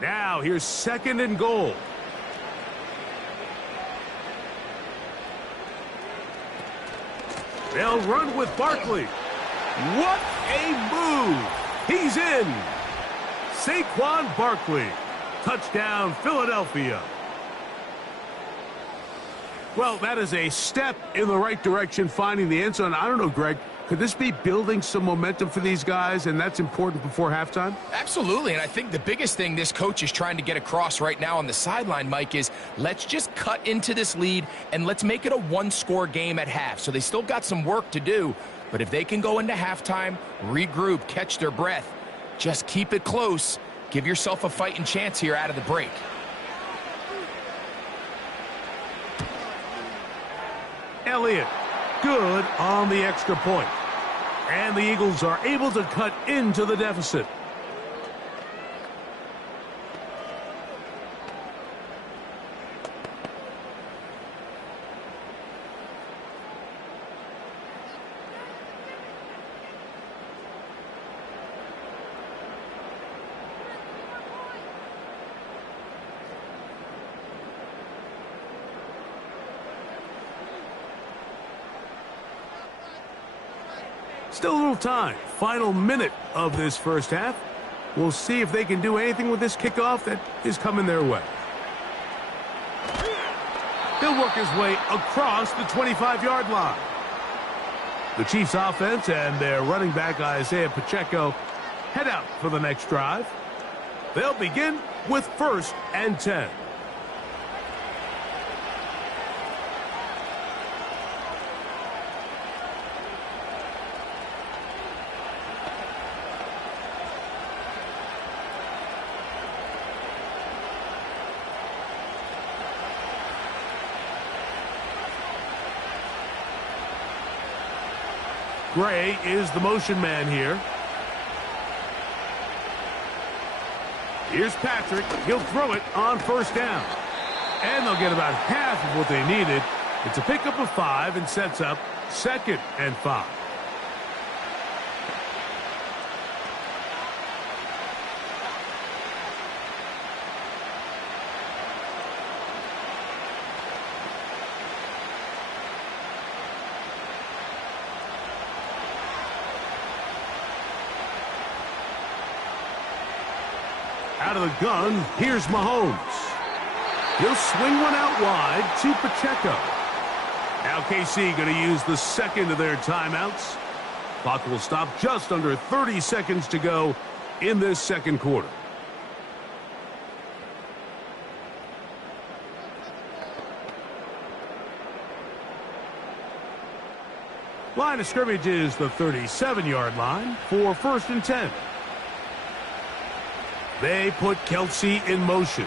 Now here's 2nd and goal. They'll run with Barkley. What a move! He's in! Saquon Barkley. Touchdown, Philadelphia. Well, that is a step in the right direction, finding the end zone. I don't know, Greg. Could this be building some momentum for these guys, and that's important before halftime? Absolutely, and I think the biggest thing this coach is trying to get across right now on the sideline, Mike, is let's just cut into this lead, and let's make it a one-score game at half. So they still got some work to do, but if they can go into halftime, regroup, catch their breath, just keep it close, give yourself a fighting chance here out of the break. Elliott, good on the extra point. And the Eagles are able to cut into the deficit. Still a little time. Final minute of this first half. We'll see if they can do anything with this kickoff that is coming their way. He'll work his way across the 25-yard line. The Chiefs offense and their running back Isaiah Pacheco head out for the next drive. They'll begin with 1st and 10. Gray is the motion man here. Here's Patrick. He'll throw it on 1st down. And they'll get about half of what they needed. It's a pickup of 5 and sets up 2nd and 5. Out of the gun, here's Mahomes. He'll swing one out wide to Pacheco. Now KC going to use the second of their timeouts. Clock will stop just under 30 seconds to go in this second quarter. Line of scrimmage is the 37-yard line for 1st and 10. They put Kelsey in motion.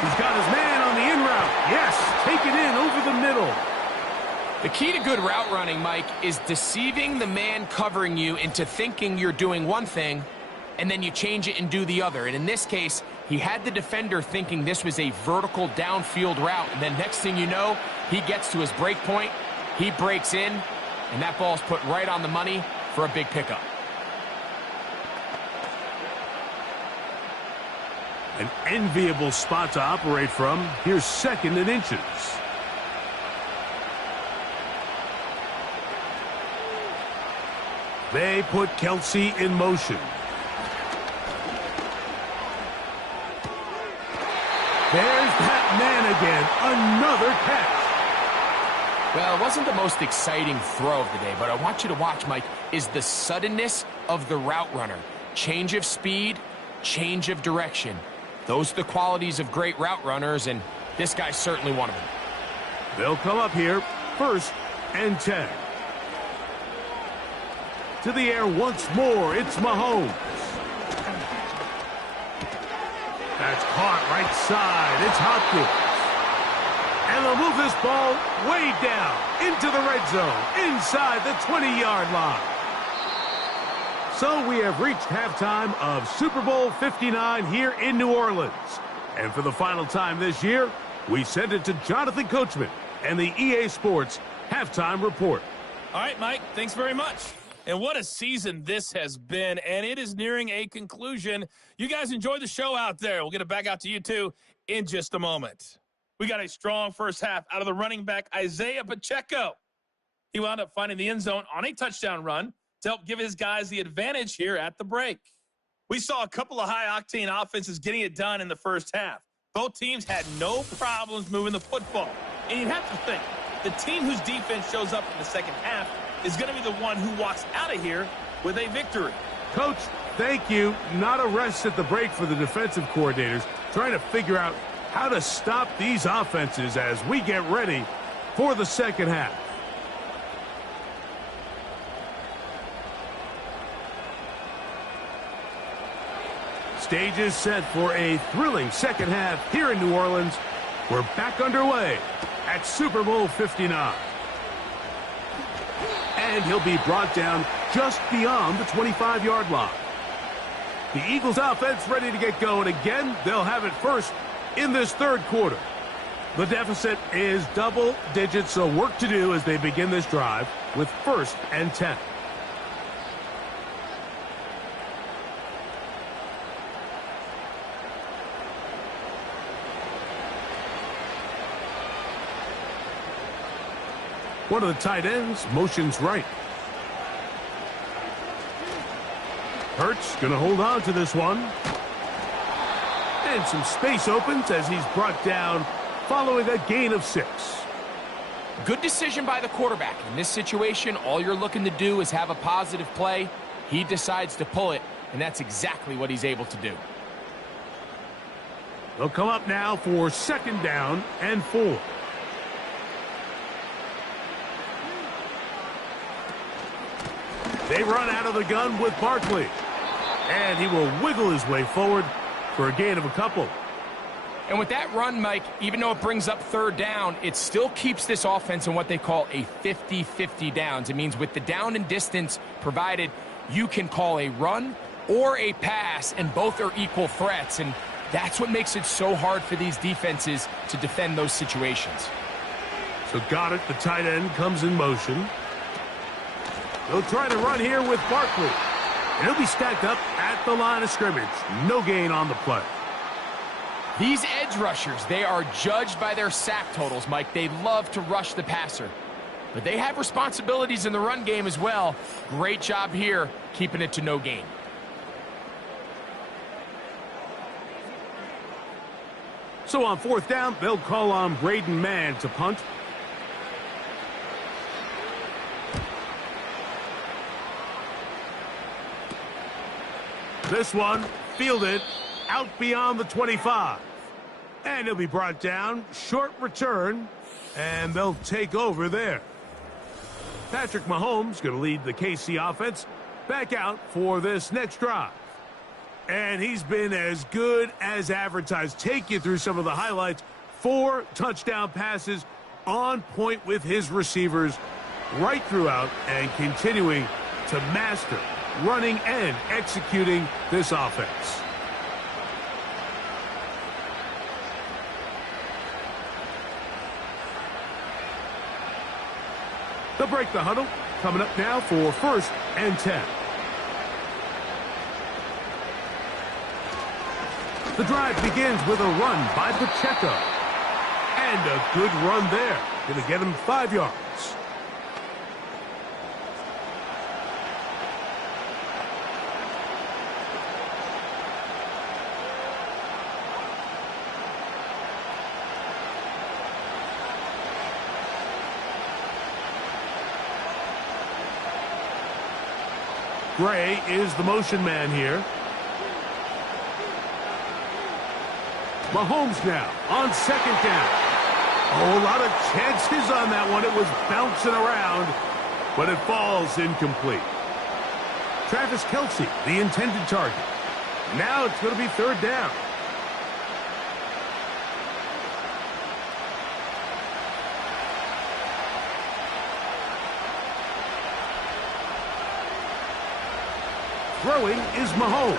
He's got his man on the in route. Yes, take it in over the middle. The key to good route running, Mike, is deceiving the man covering you into thinking you're doing one thing, and then you change it and do the other. And in this case, he had the defender thinking this was a vertical downfield route, and then next thing you know, he gets to his break point, he breaks in, and that ball's put right on the money for a big pickup. An enviable spot to operate from. Here's 2nd and inches. They put Kelsey in motion. There's that man again. Another catch. Well, it wasn't the most exciting throw of the day, but I want you to watch, Mike, is the suddenness of the route runner. Change of speed, change of direction. Those are the qualities of great route runners, and this guy's certainly one of them. They'll come up here, 1st and 10. To the air once more, it's Mahomes. That's caught right side. It's Hopkins. And they'll move this ball way down into the red zone, inside the 20-yard line. So we have reached halftime of Super Bowl 59 here in New Orleans. And for the final time this year, we send it to Jonathan Coachman and the EA Sports Halftime Report. All right, Mike, thanks very much. And what a season this has been, and it is nearing a conclusion. You guys enjoy the show out there. We'll get it back out to you, too, in just a moment. We got a strong first half out of the running back, Isaiah Pacheco. He wound up finding the end zone on a touchdown run to help give his guys the advantage here at the break. We saw a couple of high-octane offenses getting it done in the first half. Both teams had no problems moving the football. And you'd have to think, the team whose defense shows up in the second half is going to be the one who walks out of here with a victory. Coach, thank you. Not a rest at the break for the defensive coordinators, trying to figure out how to stop these offenses as we get ready for the second half. Stage is set for a thrilling second half here in New Orleans. We're back underway at Super Bowl 59. And he'll be brought down just beyond the 25-yard line. The Eagles offense ready to get going again. They'll have it first in this third quarter. The deficit is double digits, so work to do as they begin this drive with 1st and 10. One of the tight ends motions right. Hurts going to hold on to this one. And some space opens as he's brought down following a gain of 6. Good decision by the quarterback. In this situation, all you're looking to do is have a positive play. He decides to pull it, and that's exactly what he's able to do. They'll come up now for 2nd down and 4. They run out of the gun with Barkley. And he will wiggle his way forward for a gain of a couple. And with that run, Mike, even though it brings up 3rd down, it still keeps this offense in what they call a 50-50 downs. It means with the down and distance provided, you can call a run or a pass, and both are equal threats. And that's what makes it so hard for these defenses to defend those situations. So got it. The tight end comes in motion. They'll try to run here with Barkley. And he'll be stacked up at the line of scrimmage. No gain on the play. These edge rushers, they are judged by their sack totals, Mike. They love to rush the passer. But they have responsibilities in the run game as well. Great job here, keeping it to no gain. So on 4th down, they'll call on Braden Mann to punt. This one fielded out beyond the 25. And he'll be brought down. Short return. And they'll take over there. Patrick Mahomes going to lead the KC offense back out for this next drive. And he's been as good as advertised. Take you through some of the highlights. 4 touchdown passes on point with his receivers right throughout and continuing to master running and executing this offense. They'll break the huddle. Coming up now for 1st and 10. The drive begins with a run by Pacheco. And a good run there. Going to get him 5 yards. Gray is the motion man here. Mahomes now on 2nd down. Oh, a lot of chances on that one. It was bouncing around, but it falls incomplete. Travis Kelce, the intended target. Now it's going to be 3rd down. Throwing is Mahomes.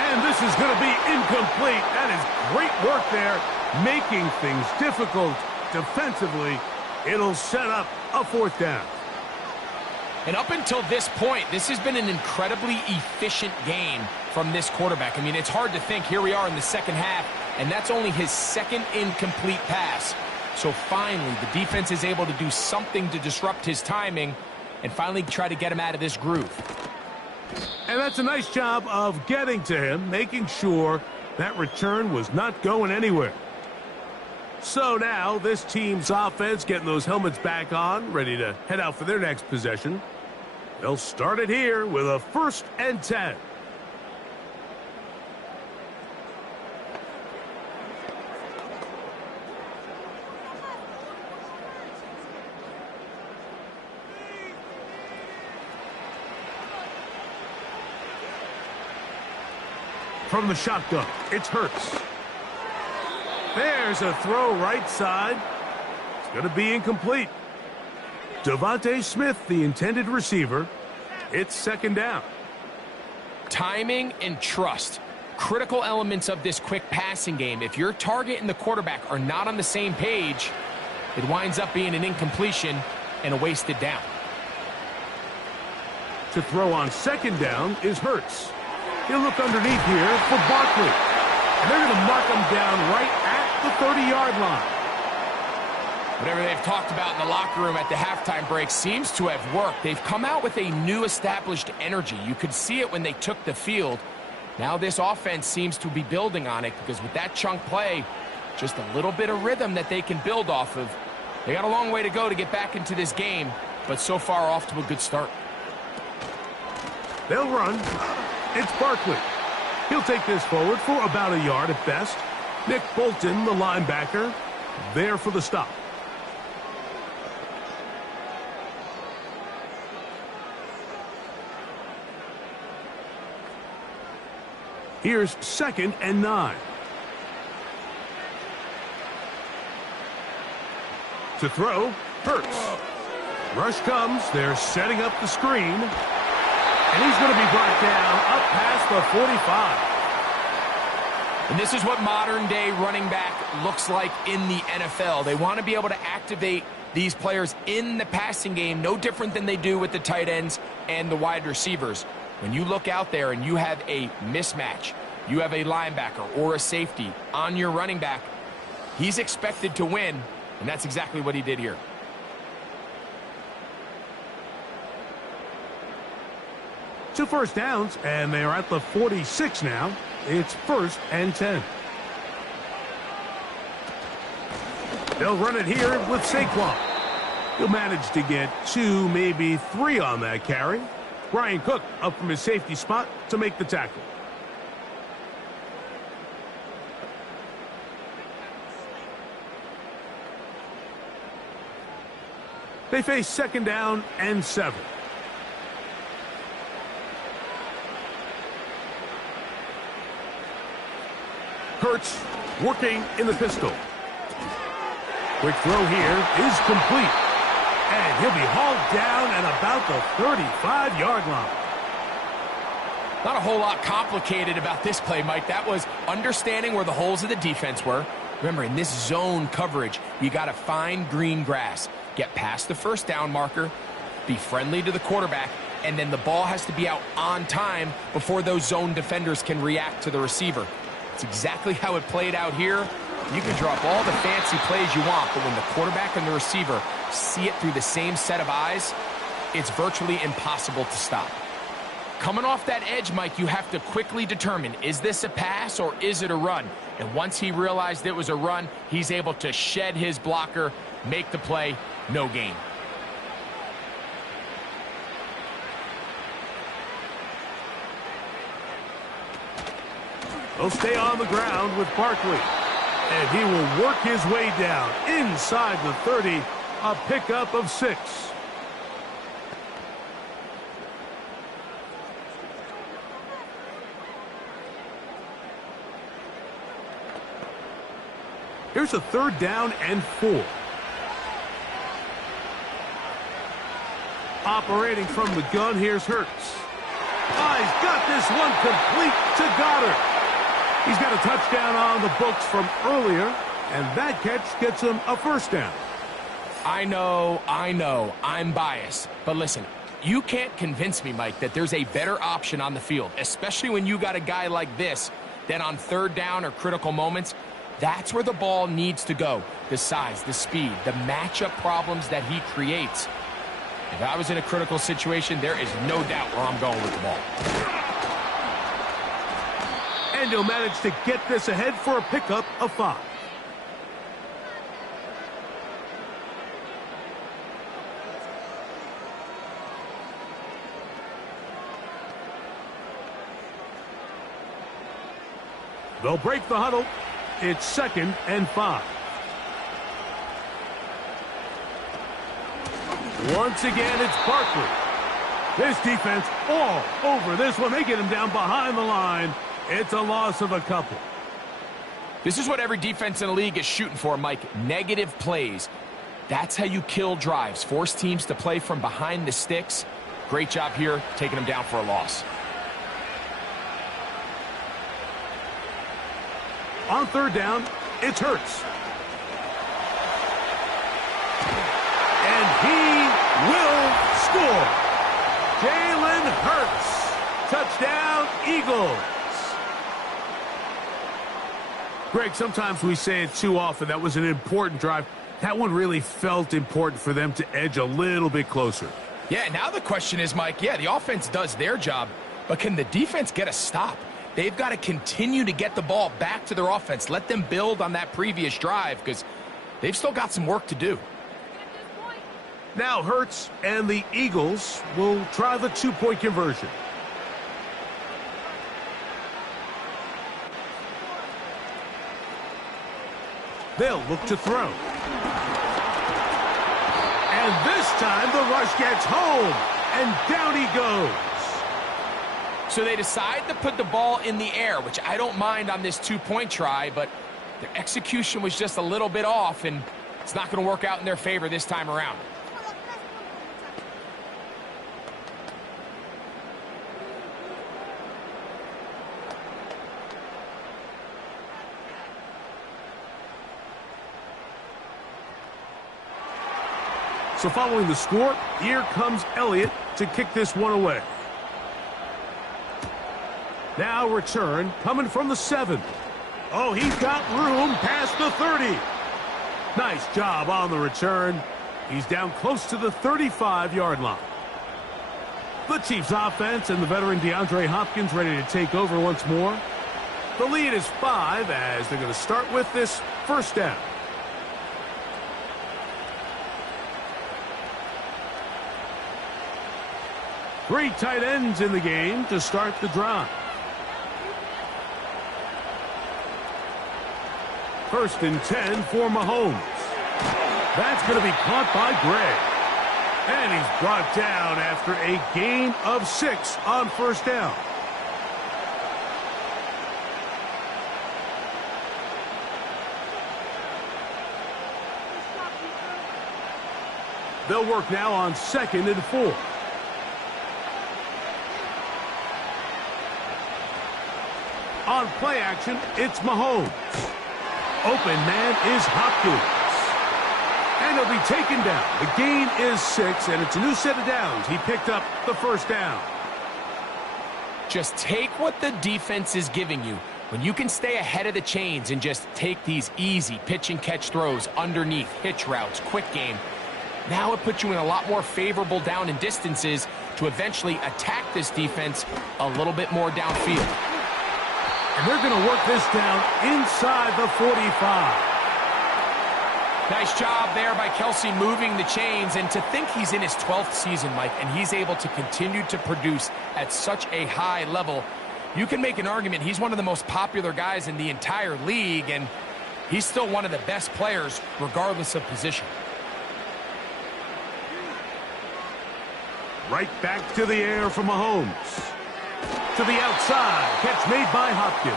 And this is going to be incomplete. That is great work there, making things difficult defensively. It'll set up a 4th down. And up until this point, this has been an incredibly efficient game from this quarterback. I mean, it's hard to think. Here we are in the second half, and that's only his 2nd incomplete pass. So finally, the defense is able to do something to disrupt his timing and finally try to get him out of this groove. And that's a nice job of getting to him, making sure that return was not going anywhere. So now this team's offense getting those helmets back on, ready to head out for their next possession. They'll start it here with a 1st and 10. From the shotgun, it's Hurts. There's a throw right side. It's going to be incomplete. Devontae Smith, the intended receiver. It's 2nd down. Timing and trust, critical elements of this quick passing game. If your target and the quarterback are not on the same page, it winds up being an incompletion and a wasted down. To throw on 2nd down is Hurts. He'll look underneath here for Barkley. And they're going to mark him down right at the 30-yard line. Whatever they've talked about in the locker room at the halftime break seems to have worked. They've come out with a new established energy. You could see it when they took the field. Now this offense seems to be building on it because with that chunk play, just a little bit of rhythm that they can build off of. They got a long way to go to get back into this game, but so far off to a good start. They'll run. It's Barkley. He'll take this forward for about a yard at best. Nick Bolton, the linebacker, there for the stop. Here's 2nd and 9. To throw, Hurts. Rush comes. They're setting up the screen. And he's going to be brought down up past the 45. And this is what modern-day running back looks like in the NFL. They want to be able to activate these players in the passing game, no different than they do with the tight ends and the wide receivers. When you look out there and you have a mismatch, you have a linebacker or a safety on your running back, he's expected to win, and that's exactly what he did here. Two 1st downs, and they're at the 46 now. It's 1st and 10. They'll run it here with Saquon. He'll manage to get 2, maybe 3 on that carry. Brian Cook up from his safety spot to make the tackle. They face 2nd down and 7. Hurts working in the pistol. Quick throw here is complete. And he'll be hauled down at about the 35-yard line. Not a whole lot complicated about this play, Mike. That was understanding where the holes of the defense were. Remember, in this zone coverage, you got to find green grass. Get past the 1st down marker, be friendly to the quarterback, and then the ball has to be out on time before those zone defenders can react to the receiver. It's exactly how it played out here. You can drop all the fancy plays you want, but when the quarterback and the receiver see it through the same set of eyes, it's virtually impossible to stop. Coming off that edge, Mike, you have to quickly determine, is this a pass or is it a run? And once he realized it was a run, he's able to shed his blocker, make the play, no gain. He'll stay on the ground with Barkley. And he will work his way down inside the 30, a pickup of 6. Here's a 3rd down and 4. Operating from the gun, here's Hurts. He's got this one complete to Goddard. He's got a touchdown on the books from earlier, and that catch gets him a 1st down. I know, I'm biased. But listen, you can't convince me, Mike, that there's a better option on the field, especially when you got a guy like this, that on 3rd down or critical moments, That's where the ball needs to go. The size, the speed, the matchup problems that he creates. If I was in a critical situation, there is no doubt where I'm going with the ball. And he'll manage to get this ahead for a pickup of 5. They'll break the huddle. It's 2nd and 5. Once again, it's Barkley. This defense all over this one. They get him down behind the line. It's a loss of a couple. This is what every defense in the league is shooting for, Mike. Negative plays. That's how you kill drives. Force teams to play from behind the sticks. Great job here, taking them down for a loss. On 3rd down, it's Hurts. And he will score. Jalen Hurts. Touchdown, Eagles. Greg, sometimes we say it too often. That was an important drive. That one really felt important for them to edge a little bit closer. Yeah, now the question is, Mike, the offense does their job, but can the defense get a stop? They've got to continue to get the ball back to their offense. Let them build on that previous drive because they've still got some work to do. Now Hurts and the Eagles will try the 2-point conversion. They'll look to throw. And this time the rush gets home. And down he goes. So they decide to put the ball in the air, which I don't mind on this 2-point try, but their execution was just a little bit off, and it's not going to work out in their favor this time around. So following the score, here comes Elliott to kick this one away. Now return coming from the 7. Oh, he's got room past the 30. Nice job on the return. He's down close to the 35-yard line. The Chiefs offense and the veteran DeAndre Hopkins ready to take over once more. The lead is 5 as they're going to start with this 1st down. Three tight ends in the game to start the drive. 1st and 10 for Mahomes. That's going to be caught by Gray. And he's brought down after a gain of 6 on 1st down. They'll work now on 2nd and 4. On play action, it's Mahomes. Open man is Hopkins. And he'll be taken down. The gain is 6, and it's a new set of downs. He picked up the 1st down. Just take what the defense is giving you. When you can stay ahead of the chains and just take these easy pitch and catch throws underneath, hitch routes, quick game, now it puts you in a lot more favorable down and distances to eventually attack this defense a little bit more downfield. And they're going to work this down inside the 45. Nice job there by Kelsey moving the chains, and to think he's in his 12th season, Mike, and he's able to continue to produce at such a high level. You can make an argument he's one of the most popular guys in the entire league, and he's still one of the best players regardless of position. Right back to the air for Mahomes. To the outside, catch made by Hopkins.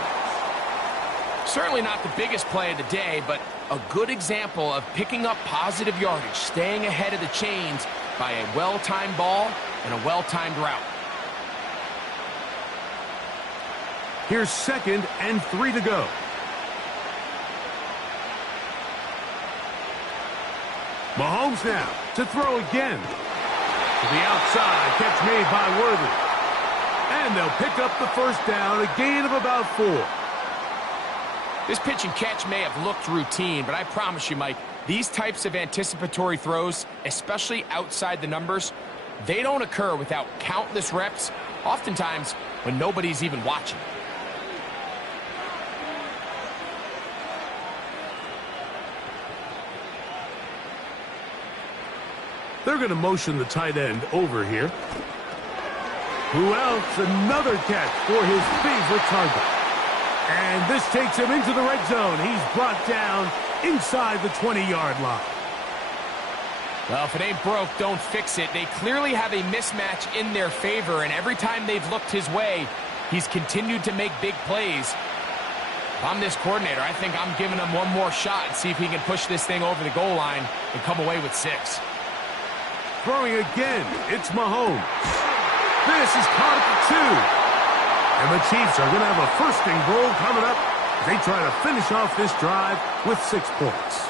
Certainly not the biggest play of the day, but a good example of picking up positive yardage, staying ahead of the chains by a well-timed ball and a well-timed route. Here's 2nd and 3 to go. Mahomes now to throw again. To the outside, catch made by Worthy. And they'll pick up the 1st down, a gain of about 4. This pitch and catch may have looked routine, but I promise you, Mike, these types of anticipatory throws, especially outside the numbers, they don't occur without countless reps, oftentimes when nobody's even watching. They're going to motion the tight end over here. Who else? Another catch for his favorite target. And this takes him into the red zone. He's brought down inside the 20-yard line. Well, if it ain't broke, don't fix it. They clearly have a mismatch in their favor, and every time they've looked his way, he's continued to make big plays. If I'm this coordinator, I think I'm giving him one more shot and see if he can push this thing over the goal line and come away with 6. Throwing again, it's Mahomes. This is caught at the 2. And the Chiefs are going to have a first and goal coming up as they try to finish off this drive with 6 points.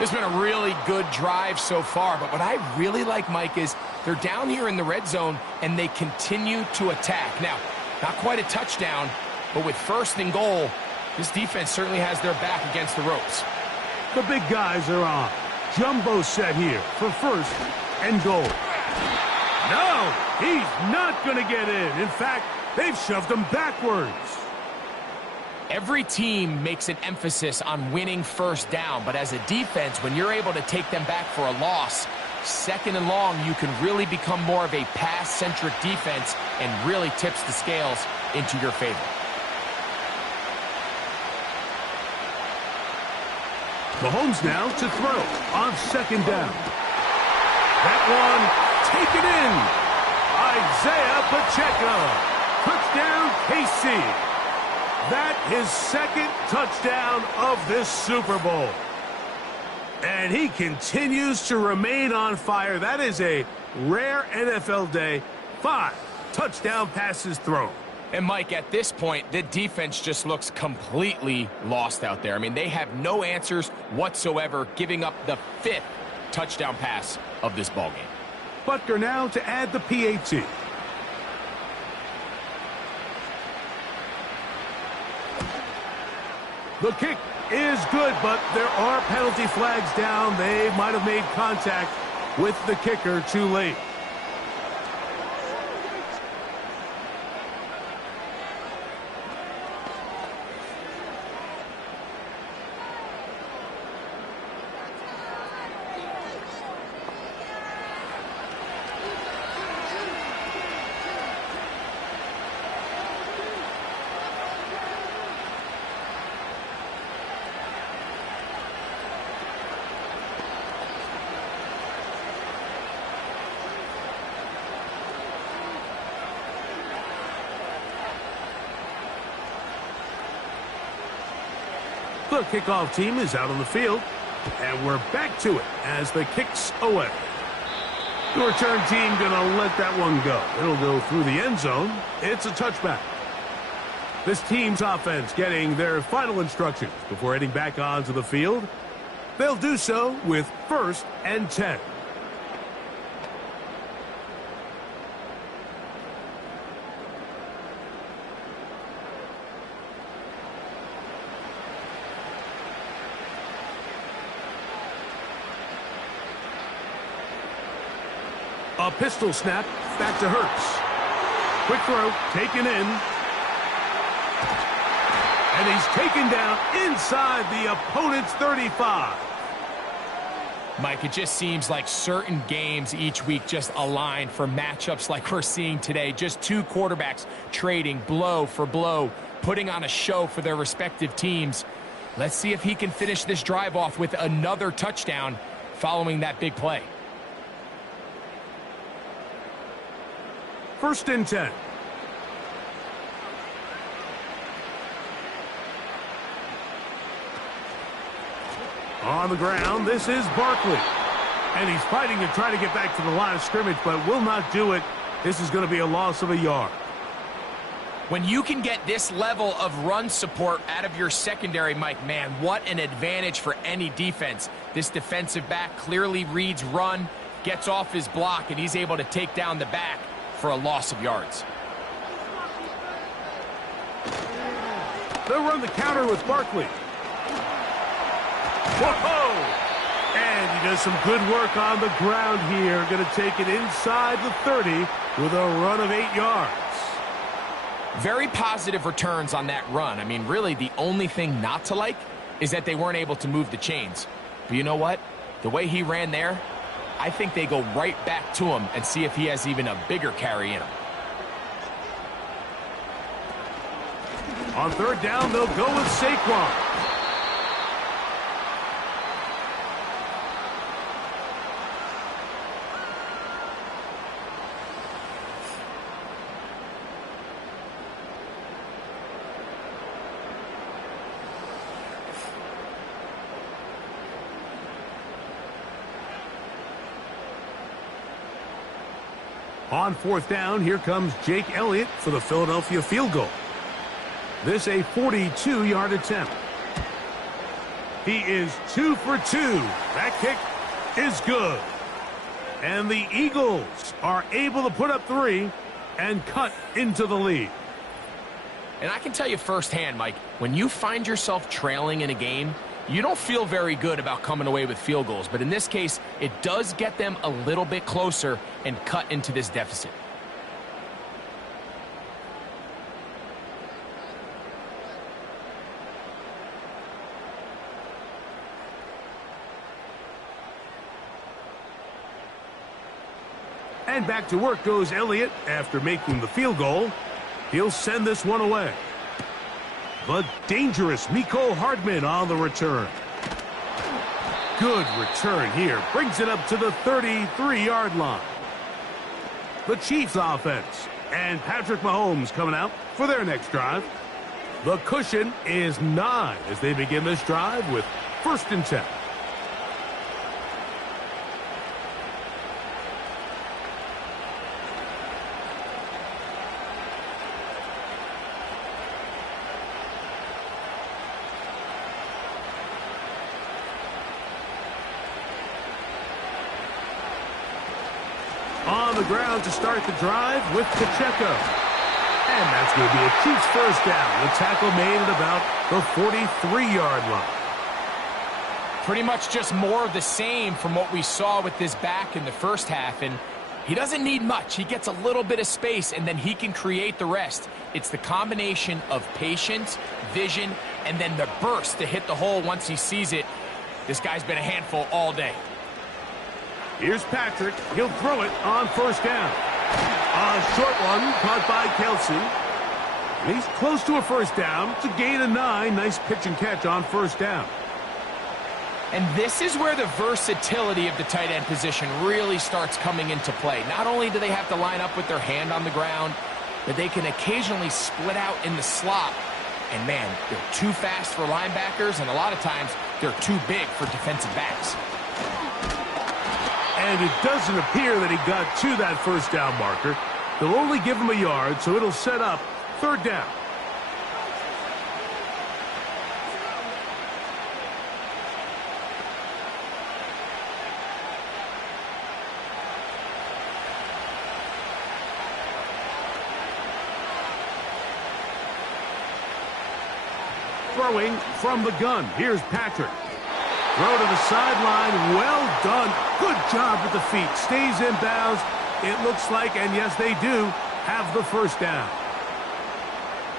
This has been a really good drive so far, but what I really like, Mike, is they're down here in the red zone and they continue to attack. Now, not quite a touchdown, but with first and goal, this defense certainly has their back against the ropes. The big guys are on. Jumbo set here for first and goal. No, he's not going to get in. In fact, they've shoved him backwards. Every team makes an emphasis on winning first down, but as a defense, when you're able to take them back for a loss, second and long, you can really become more of a pass-centric defense and really tips the scales into your favor. Mahomes now to throw on second down. That one taken in. Isaiah Pacheco. Touchdown, KC. That his second touchdown of this Super Bowl. And he continues to remain on fire. That is a rare NFL day. 5 touchdown passes thrown. And, Mike, at this point, the defense just looks completely lost out there. I mean, they have no answers whatsoever, giving up the 5th touchdown pass of this ballgame. Butker now to add the PAT. The kick is good, but there are penalty flags down. They might have made contact with the kicker too late. The kickoff team is out on the field, and we're back to it as the kick's away. The return team going to let that one go. It'll go through the end zone. It's a touchback. This team's offense getting their final instructions before heading back onto the field. They'll do so with 1st and 10. A pistol snap, back to Hurts. Quick throw, taken in. And he's taken down inside the opponent's 35. Mike, it just seems like certain games each week just align for matchups like we're seeing today. Just 2 quarterbacks trading blow for blow, putting on a show for their respective teams. Let's see if he can finish this drive off with another touchdown following that big play. 1st and 10. On the ground, this is Barkley. And he's fighting to try to get back to the line of scrimmage, but will not do it. This is going to be a loss of a yard. When you can get this level of run support out of your secondary, Mike, man, what an advantage for any defense. This defensive back clearly reads run, gets off his block, and he's able to take down the back for a loss of yards. They'll run the counter with Barkley. Whoa! And he does some good work on the ground here. Going to take it inside the 30 with a run of 8 yards. Very positive returns on that run. I mean, really, the only thing not to like is that they weren't able to move the chains. But you know what? The way he ran there, I think they go right back to him and see if he has even a bigger carry in him. On third down, they'll go with Saquon. On fourth down, here comes Jake Elliott for the Philadelphia field goal. This a 42-yard attempt. He is 2 for 2. That kick is good. And the Eagles are able to put up 3 and cut into the lead. And I can tell you firsthand, Mike, when you find yourself trailing in a game, you don't feel very good about coming away with field goals. But in this case, it does get them a little bit closer and cut into this deficit. And back to work goes Elliott after making the field goal. He'll send this one away. But dangerous Mecole Hardman on the return. Good return here. Brings it up to the 33-yard line. The Chiefs offense. And Patrick Mahomes coming out for their next drive. The cushion is 9 as they begin this drive with 1st and 10. On the ground to start the drive with Pacheco. And that's going to be a Chiefs first down. The tackle made at about the 43-yard line. Pretty much just more of the same from what we saw with this back in the first half. And he doesn't need much. He gets a little bit of space, and then he can create the rest. It's the combination of patience, vision, and then the burst to hit the hole once he sees it. This guy's been a handful all day. Here's Patrick. He'll throw it on first down. A short one caught by Kelsey. And he's close to a first down. It's a gain of 9. Nice pitch and catch on first down. And this is where the versatility of the tight end position really starts coming into play. Not only do they have to line up with their hand on the ground, but they can occasionally split out in the slot. And man, they're too fast for linebackers, and a lot of times they're too big for defensive backs. And it doesn't appear that he got to that first down marker. They'll only give him a yard, so it'll set up 3rd down. Throwing from the gun. Here's Patrick. Throw to the sideline. Well done. Good job with the feet. Stays in bounds. It looks like, and yes, they do, have the first down.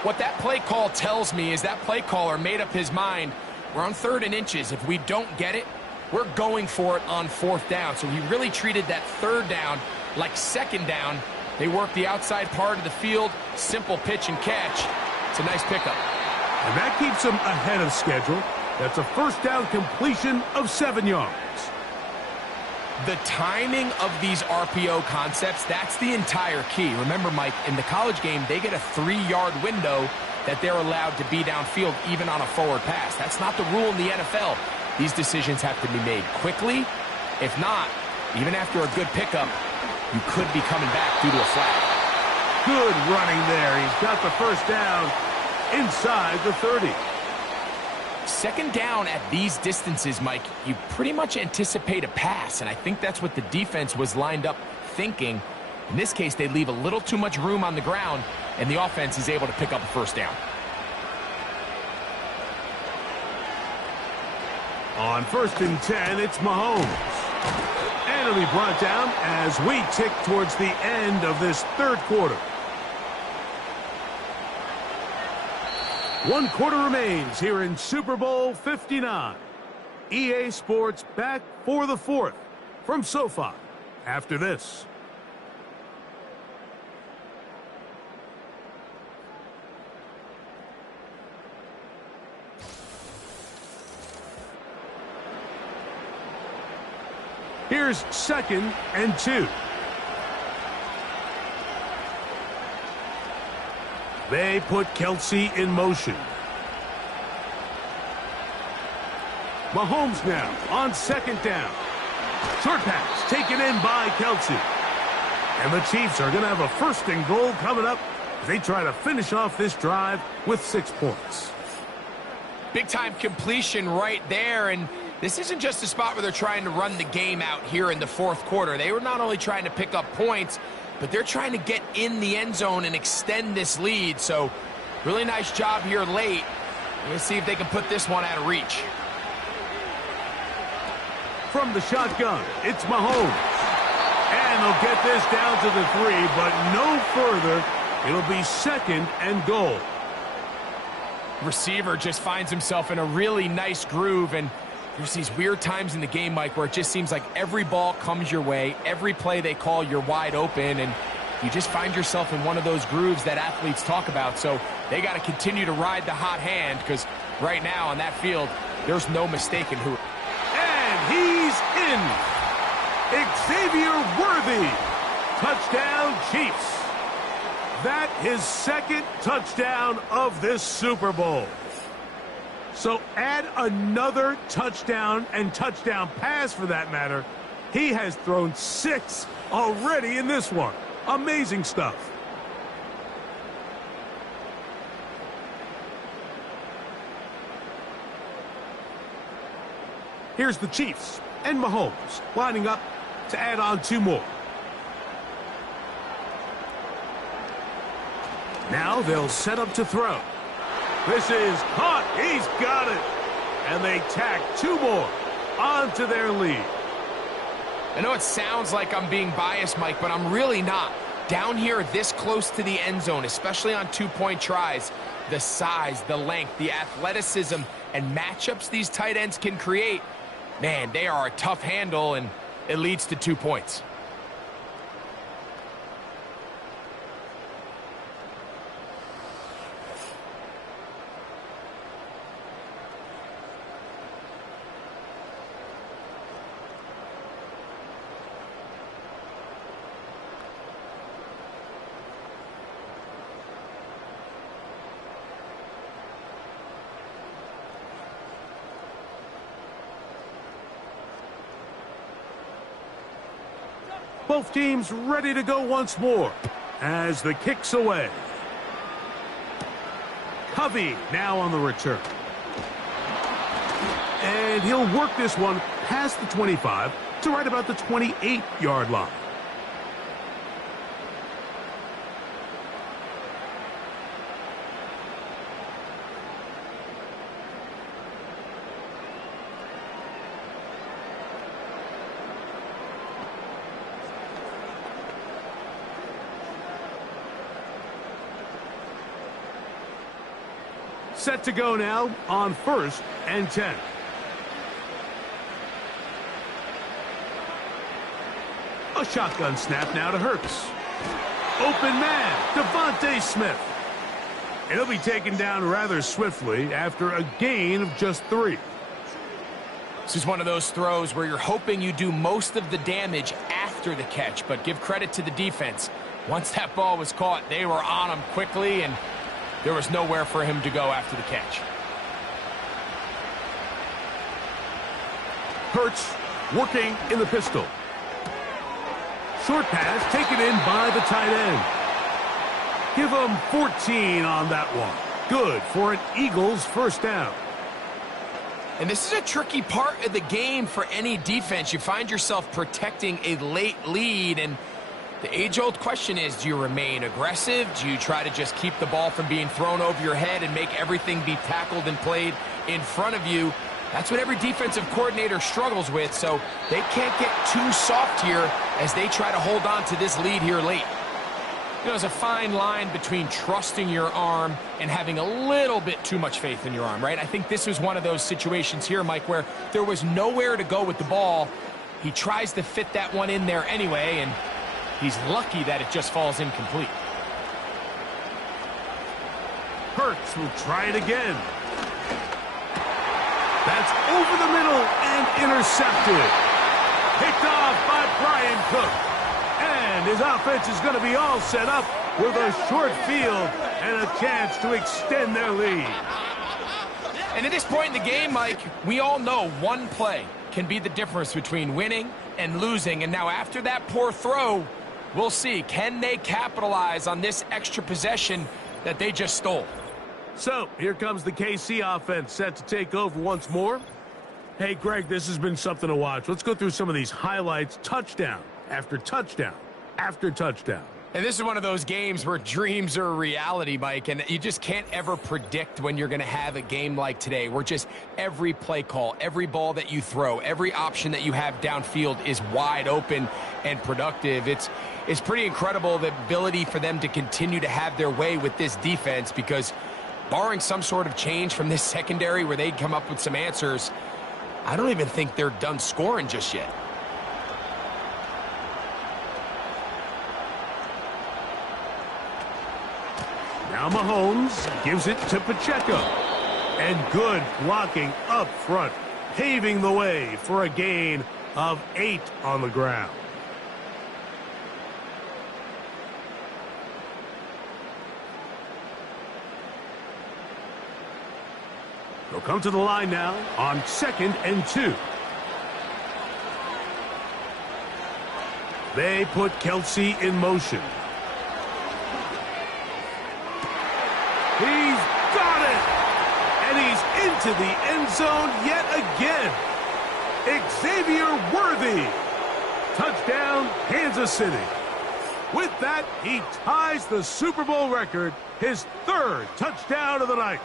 What that play call tells me is that play caller made up his mind. We're on 3rd and inches. If we don't get it, we're going for it on 4th down. So he really treated that 3rd down like 2nd down. They work the outside part of the field. Simple pitch and catch. It's a nice pickup. And that keeps them ahead of schedule. That's a first down completion of 7 yards. The timing of these RPO concepts, that's the entire key. Remember, Mike, in the college game, they get a 3-yard window that they're allowed to be downfield even on a forward pass. That's not the rule in the NFL. These decisions have to be made quickly. If not, even after a good pickup, you could be coming back due to a flag. Good running there. He's got the first down inside the 30. 2nd down at these distances, Mike, you pretty much anticipate a pass, and I think that's what the defense was lined up thinking. In this case, they leave a little too much room on the ground, and the offense is able to pick up a first down. On 1st and 10, it's Mahomes. And it'll be brought down as we tick towards the end of this third quarter. 1 quarter remains here in Super Bowl 59. EA Sports back for the 4th from SoFi after this. Here's 2nd and 2. They put Kelsey in motion. Mahomes now on 2nd down. Short pass taken in by Kelsey. And the Chiefs are going to have a 1st and goal coming up as they try to finish off this drive with 6 points. Big-time completion right there, and this isn't just a spot where they're trying to run the game out here in the 4th quarter. They were not only trying to pick up points, but they're trying to get in the end zone and extend this lead. So, really nice job here late. Let's see if they can put this one out of reach. From the shotgun, it's Mahomes. And they'll get this down to the 3, but no further. It'll be 2nd and goal. Receiver just finds himself in a really nice groove, and there's these weird times in the game, Mike, where it just seems like every ball comes your way, every play they call, you're wide open, and you just find yourself in one of those grooves that athletes talk about. So they got to continue to ride the hot hand, because right now on that field, there's no mistaking who. And he's in. Xavier Worthy. Touchdown, Chiefs. That his 2nd touchdown of this Super Bowl. So add another touchdown and touchdown pass for that matter. He has thrown 6 already in this one. Amazing stuff. Here's the Chiefs and Mahomes lining up to add on 2 more. Now they'll set up to throw. This is caught. He's got it. And they tack 2 more onto their lead. I know it sounds like I'm being biased, Mike, but I'm really not. Down here this close to the end zone, especially on 2-point tries, the size, the length, the athleticism, and matchups these tight ends can create, man, they are a tough handle, and it leads to 2 points. Both teams ready to go once more as the kick's away. Covey now on the return. And he'll work this one past the 25 to right about the 28-yard line. Set to go now on 1st and 10. A shotgun snap now to Hurts. Open man, Devontae Smith. And he'll be taken down rather swiftly after a gain of just 3. This is one of those throws where you're hoping you do most of the damage after the catch, but give credit to the defense. Once that ball was caught, they were on him quickly, and there was nowhere for him to go after the catch. Hurts working in the pistol. Short pass taken in by the tight end. Give him 14 on that one. Good for an Eagles 1st down. And this is a tricky part of the game for any defense. You find yourself protecting a late lead, and the age-old question is, do you remain aggressive? Do you try to just keep the ball from being thrown over your head and make everything be tackled and played in front of you? That's what every defensive coordinator struggles with, so they can't get too soft here as they try to hold on to this lead here late. You know, there's a fine line between trusting your arm and having a little bit too much faith in your arm, right? I think this was one of those situations here, Mike, where there was nowhere to go with the ball. He tries to fit that one in there anyway, and he's lucky that it just falls incomplete. Hurts will try it again. That's over the middle and intercepted. Picked off by Brian Cook. And his offense is going to be all set up with a short field and a chance to extend their lead. And at this point in the game, Mike, we all know one play can be the difference between winning and losing. And now after that poor throw, we'll see, can they capitalize on this extra possession that they just stole? So, here comes the KC offense set to take over once more. Hey, Greg, this has been something to watch. Let's go through some of these highlights. Touchdown after touchdown after touchdown. And this is one of those games where dreams are a reality, Mike, and you just can't ever predict when you're going to have a game like today, where just every play call, every ball that you throw, every option that you have downfield is wide open and productive. It's pretty incredible, the ability for them to continue to have their way with this defense, because barring some sort of change from this secondary where they come up with some answers, I don't even think they're done scoring just yet. Now Mahomes gives it to Pacheco. And good blocking up front, paving the way for a gain of 8 on the ground. They'll come to the line now on 2nd and 2. They put Kelsey in motion. He's got it! And he's into the end zone yet again. Xavier Worthy. Touchdown, Kansas City. With that, he ties the Super Bowl record, his 3rd touchdown of the night.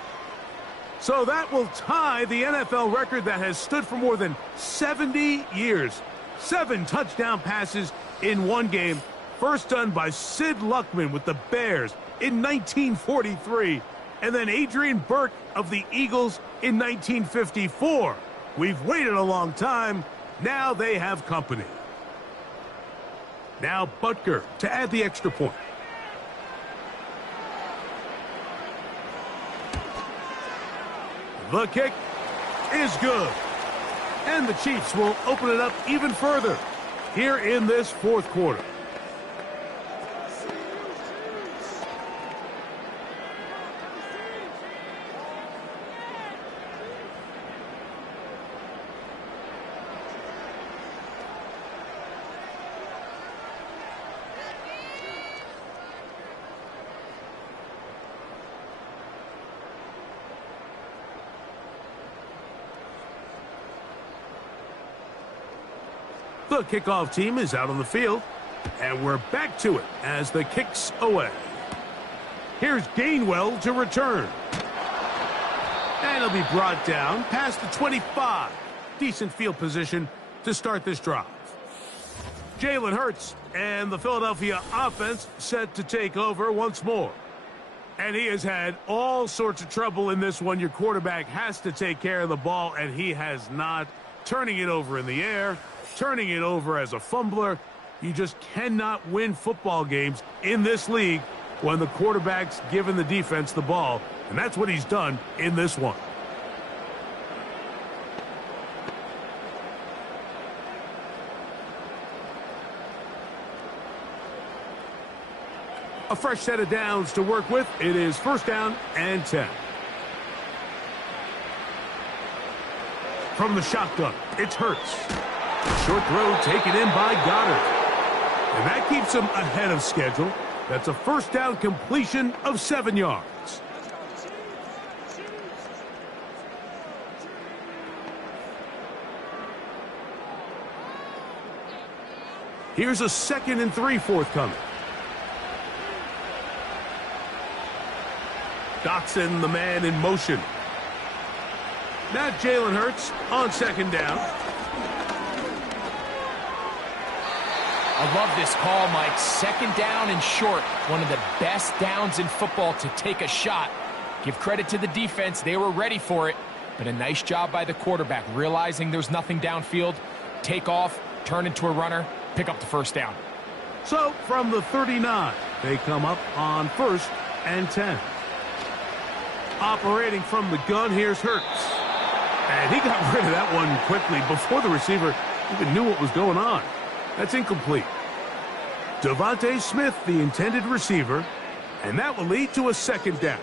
So that will tie the NFL record that has stood for more than 70 years. 7 touchdown passes in one game. First done by Sid Luckman with the Bears in 1943. And then Adrian Burke of the Eagles in 1954. We've waited a long time. Now they have company. Now Butker to add the extra point. The kick is good. And the Chiefs will open it up even further here in this 4th quarter. The kickoff team is out on the field, and we're back to it as the kick's away. Here's Gainwell to return. And he'll be brought down past the 25. Decent field position to start this drive. Jalen Hurts and the Philadelphia offense set to take over once more. And he has had all sorts of trouble in this one. Your quarterback has to take care of the ball, and he has not. Turning it over in the air, turning it over as a fumbler. You just cannot win football games in this league when the quarterback's giving the defense the ball. And that's what he's done in this one. A fresh set of downs to work with. It is 1st down and 10. From the shotgun, it's Hurts. Short throw taken in by Goddard. And that keeps him ahead of schedule. That's a 1st down completion of 7 yards. Here's a 2nd and 3 forthcoming. Dotson, the man in motion. Now Jalen Hurts on second down. I love this call, Mike. Second down and short. One of the best downs in football to take a shot. Give credit to the defense. They were ready for it. But a nice job by the quarterback, realizing there's nothing downfield. Take off, turn into a runner, pick up the first down. So from the 39, they come up on 1st and 10. Operating from the gun, here's Hurts. And he got rid of that one quickly before the receiver even knew what was going on. That's incomplete. Devontae Smith, the intended receiver, and that will lead to a second down.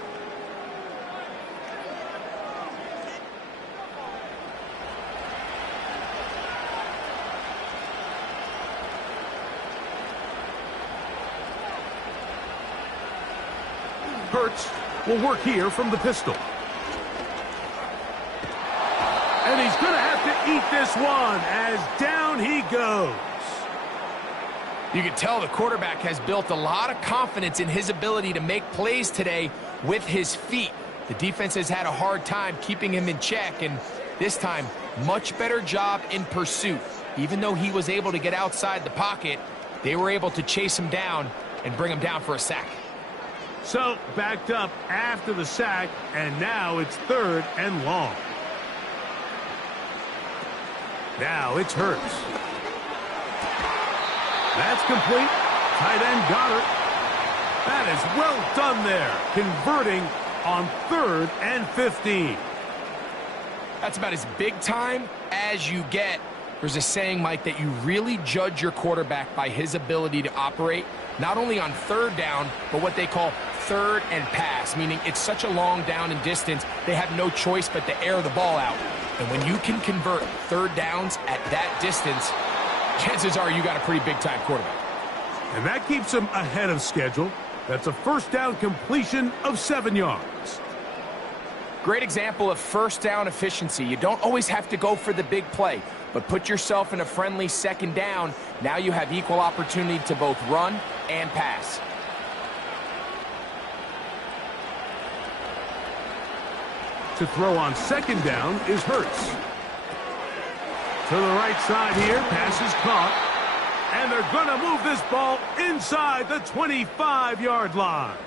Hurts will work here from the pistol. And he's going to have to eat this one as down he goes. You can tell the quarterback has built a lot of confidence in his ability to make plays today with his feet. The defense has had a hard time keeping him in check, and this time, much better job in pursuit. Even though he was able to get outside the pocket, they were able to chase him down and bring him down for a sack. So, backed up after the sack, and now it's 3rd and long. Now it's Hurts. That's complete. Tight end got it. That is well done there, converting on 3rd and 15. That's about as big time as you get. There's a saying, Mike, that you really judge your quarterback by his ability to operate, not only on 3rd down, but what they call 3rd and pass, meaning it's such a long down and distance, they have no choice but to air the ball out. And when you can convert 3rd downs at that distance, chances are you got a pretty big-time quarterback. And that keeps him ahead of schedule. That's a first down completion of 7 yards. Great example of first down efficiency. You don't always have to go for the big play, but put yourself in a friendly second down. Now you have equal opportunity to both run and pass. To throw on second down is Hurts. To the right side here, pass is caught. And they're going to move this ball inside the 25-yard line.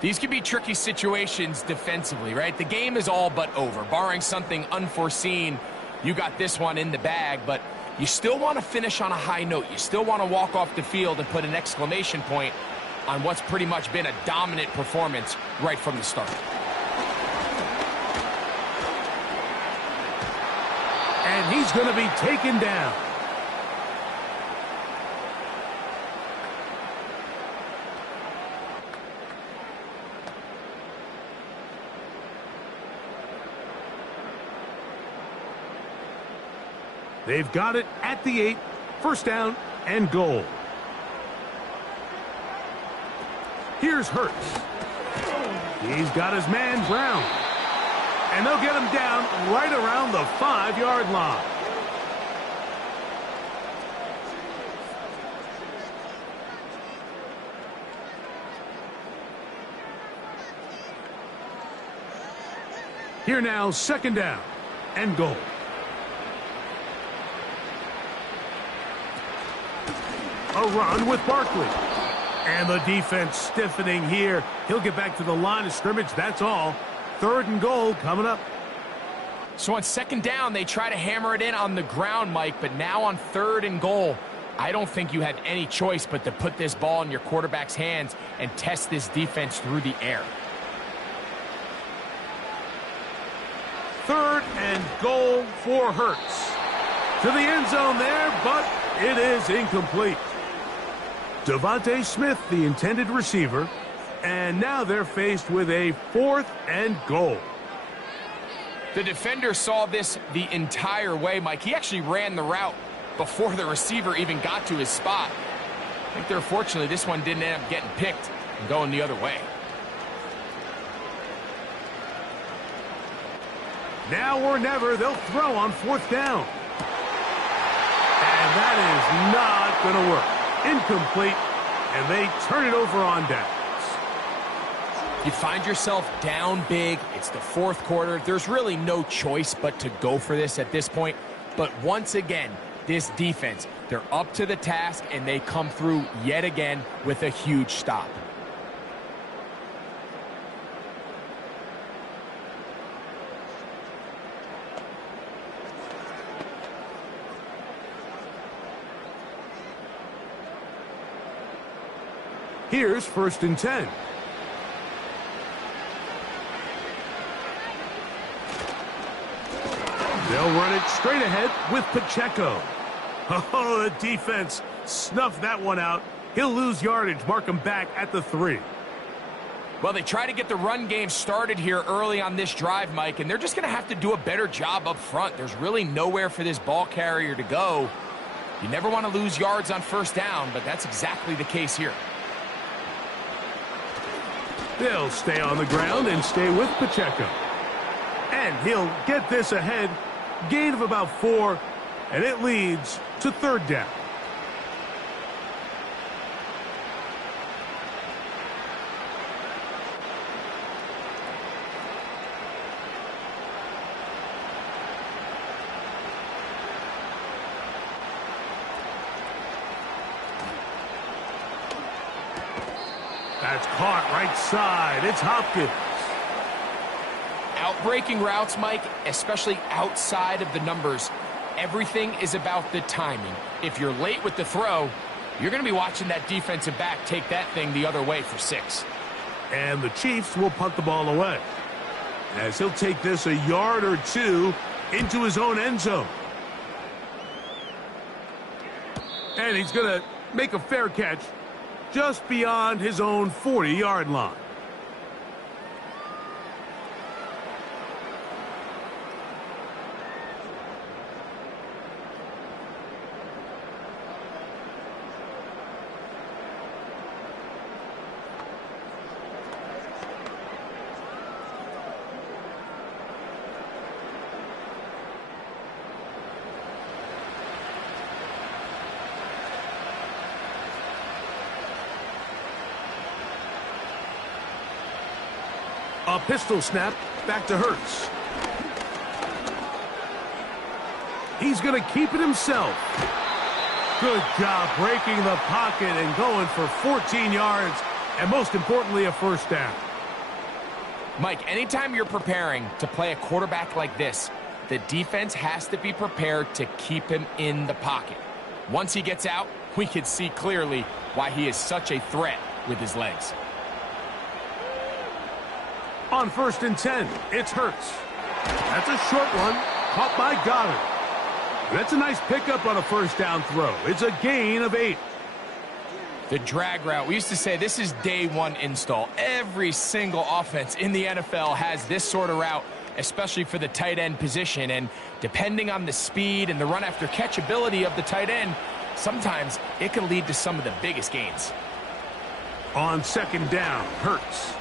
These can be tricky situations defensively, right? The game is all but over. Barring something unforeseen, you got this one in the bag, but you still want to finish on a high note. You still want to walk off the field and put an exclamation point on what's pretty much been a dominant performance right from the start. And he's going to be taken down. They've got it at the 8, first down and goal. Here's Hurts. He's got his man Brown. And they'll get him down right around the 5-yard line. Here now, second down and goal. A run with Barkley. And the defense stiffening here. He'll get back to the line of scrimmage, that's all. 3rd and goal coming up. So on second down, they try to hammer it in on the ground, Mike, but now on 3rd and goal, I don't think you have any choice but to put this ball in your quarterback's hands and test this defense through the air. 3rd and goal for Hurts. To the end zone there, but it is incomplete. Devontae Smith, the intended receiver, and now they're faced with a 4th and goal. The defender saw this the entire way, Mike. He actually ran the route before the receiver even got to his spot. I think they're fortunately this one didn't end up getting picked and going the other way. Now or never, they'll throw on 4th down. And that is not going to work. Incomplete, and they turn it over on downs. You find yourself down big. It's the fourth quarter. There's really no choice but to go for this at this point. But once again, this defense, they're up to the task, and they come through yet again with a huge stop. Here's 1st and 10. They'll run it straight ahead with Pacheco. Oh, the defense snuffed that one out. He'll lose yardage, mark him back at the 3. Well, they try to get the run game started here early on this drive, Mike, and they're just going to have to do a better job up front. There's really nowhere for this ball carrier to go. You never want to lose yards on 1st down, but that's exactly the case here. They'll stay on the ground and stay with Pacheco. And he'll get this ahead. Gain of about 4, and it leads to 3rd down. That's caught right side. It's Hopkins. Outbreaking routes, Mike, especially outside of the numbers, everything is about the timing. If you're late with the throw, you're going to be watching that defensive back take that thing the other way for 6. And the Chiefs will punt the ball away, as he'll take this a yard or 2 into his own end zone. And he's going to make a fair catch just beyond his own 40-yard line. A pistol snap back to Hurts. He's going to keep it himself. Good job breaking the pocket and going for 14 yards, and most importantly, a 1st down. Mike, anytime you're preparing to play a quarterback like this, the defense has to be prepared to keep him in the pocket. Once he gets out, we can see clearly why he is such a threat with his legs. On 1st and 10, it's Hurts. That's a short one, caught by Goddard. That's a nice pickup on a 1st down throw. It's a gain of 8. The drag route, we used to say this is day 1 install. Every single offense in the NFL has this sort of route, especially for the tight end position. And depending on the speed and the run after catch ability of the tight end, sometimes it can lead to some of the biggest gains. On 2nd down, Hurts.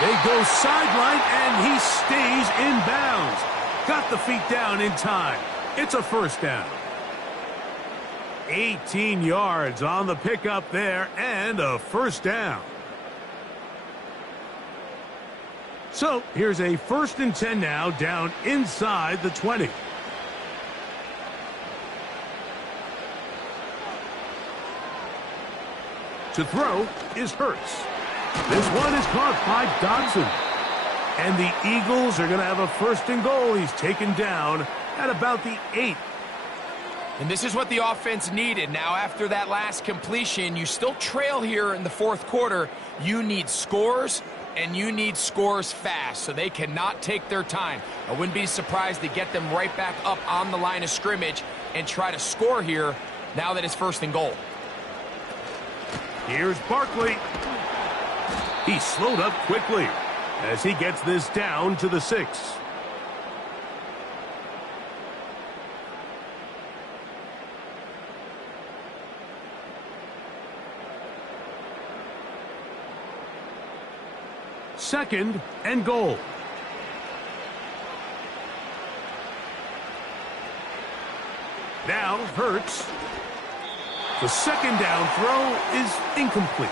They go sideline, and he stays in bounds. Got the feet down in time. It's a 1st down. 18 yards on the pickup there, and a 1st down. So here's a 1st and 10 now, down inside the 20. To throw is Hurts. This one is caught by Dodson. And the Eagles are going to have a 1st and goal. He's taken down at about the 8. And this is what the offense needed. Now, after that last completion, you still trail here in the 4th quarter. You need scores, and you need scores fast, so they cannot take their time. I wouldn't be surprised to get them right back up on the line of scrimmage and try to score here now that it's 1st and goal. Here's Barkley. He slowed up quickly as he gets this down to the 6. Second and goal. Now Hurts. The 2nd down throw is incomplete.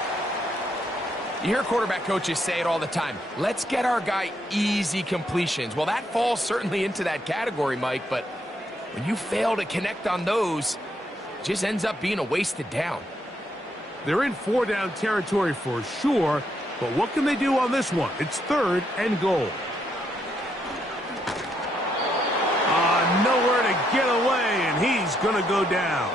You hear quarterback coaches say it all the time. Let's get our guy easy completions. Well, that falls certainly into that category, Mike, but when you fail to connect on those, it just ends up being a wasted down. They're in 4-down territory for sure, but what can they do on this one? It's 3rd and goal. Nowhere to get away, and he's going to go down.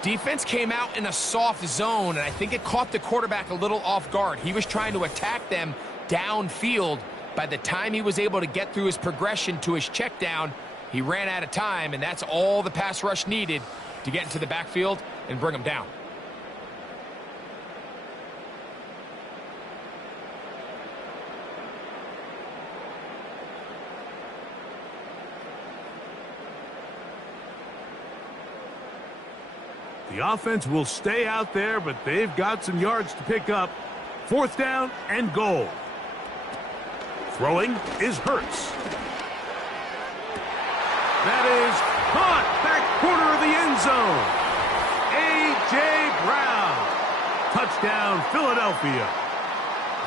Defense came out in a soft zone, and I think it caught the quarterback a little off guard. He was trying to attack them downfield. By the time he was able to get through his progression to his check down, he ran out of time, and that's all the pass rush needed to get into the backfield and bring him down. The offense will stay out there, but they've got some yards to pick up. 4th down and goal. Throwing is Hurts. That is caught back corner of the end zone. A.J. Brown. Touchdown, Philadelphia.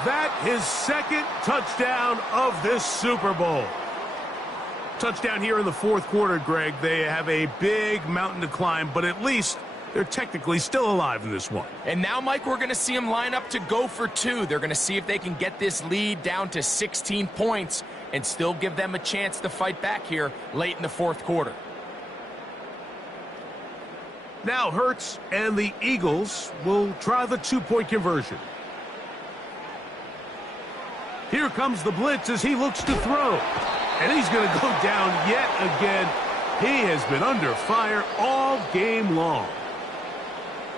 That his 2nd touchdown of this Super Bowl. Touchdown here in the 4th quarter, Greg. They have a big mountain to climb, but at least they're technically still alive in this one. And now, Mike, we're going to see them line up to go for 2. They're going to see if they can get this lead down to 16 points and still give them a chance to fight back here late in the 4th quarter. Now Hurts and the Eagles will try the 2-point conversion. Here comes the blitz as he looks to throw. And he's going to go down yet again. He has been under fire all game long.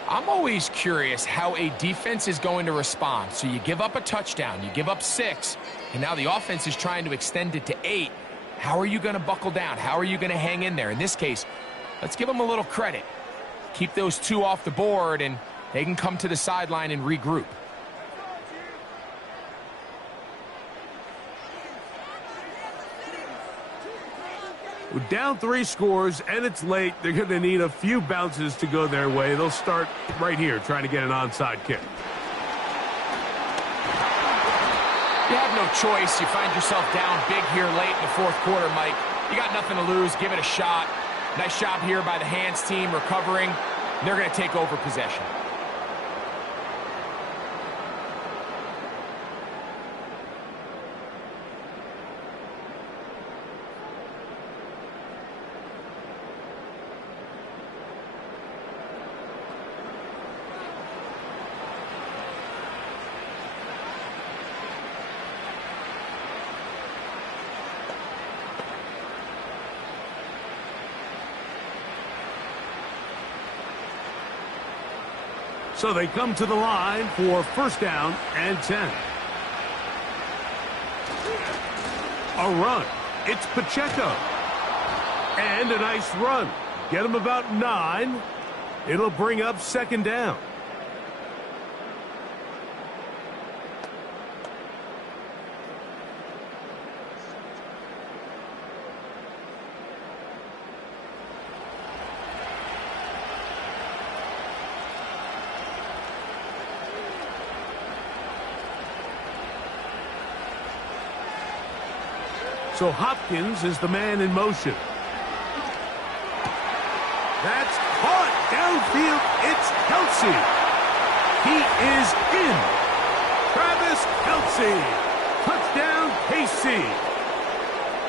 I'm always curious how a defense is going to respond. So you give up a touchdown, you give up 6, and now the offense is trying to extend it to 8. How are you going to buckle down? How are you going to hang in there? In this case, let's give them a little credit. Keep those 2 off the board, and they can come to the sideline and regroup. We're down 3 scores, and it's late. They're going to need a few bounces to go their way. They'll start right here trying to get an onside kick. You have no choice. You find yourself down big here late in the 4th quarter, Mike. You got nothing to lose. Give it a shot. Nice job here by the hands team recovering. They're going to take over possession. So they come to the line for 1st down and 10. A run. It's Pacheco. And a nice run. Get him about 9. It'll bring up 2nd down. So Hopkins is the man in motion. That's caught downfield. It's Kelsey. He is in. Travis Kelsey. Touchdown, KC.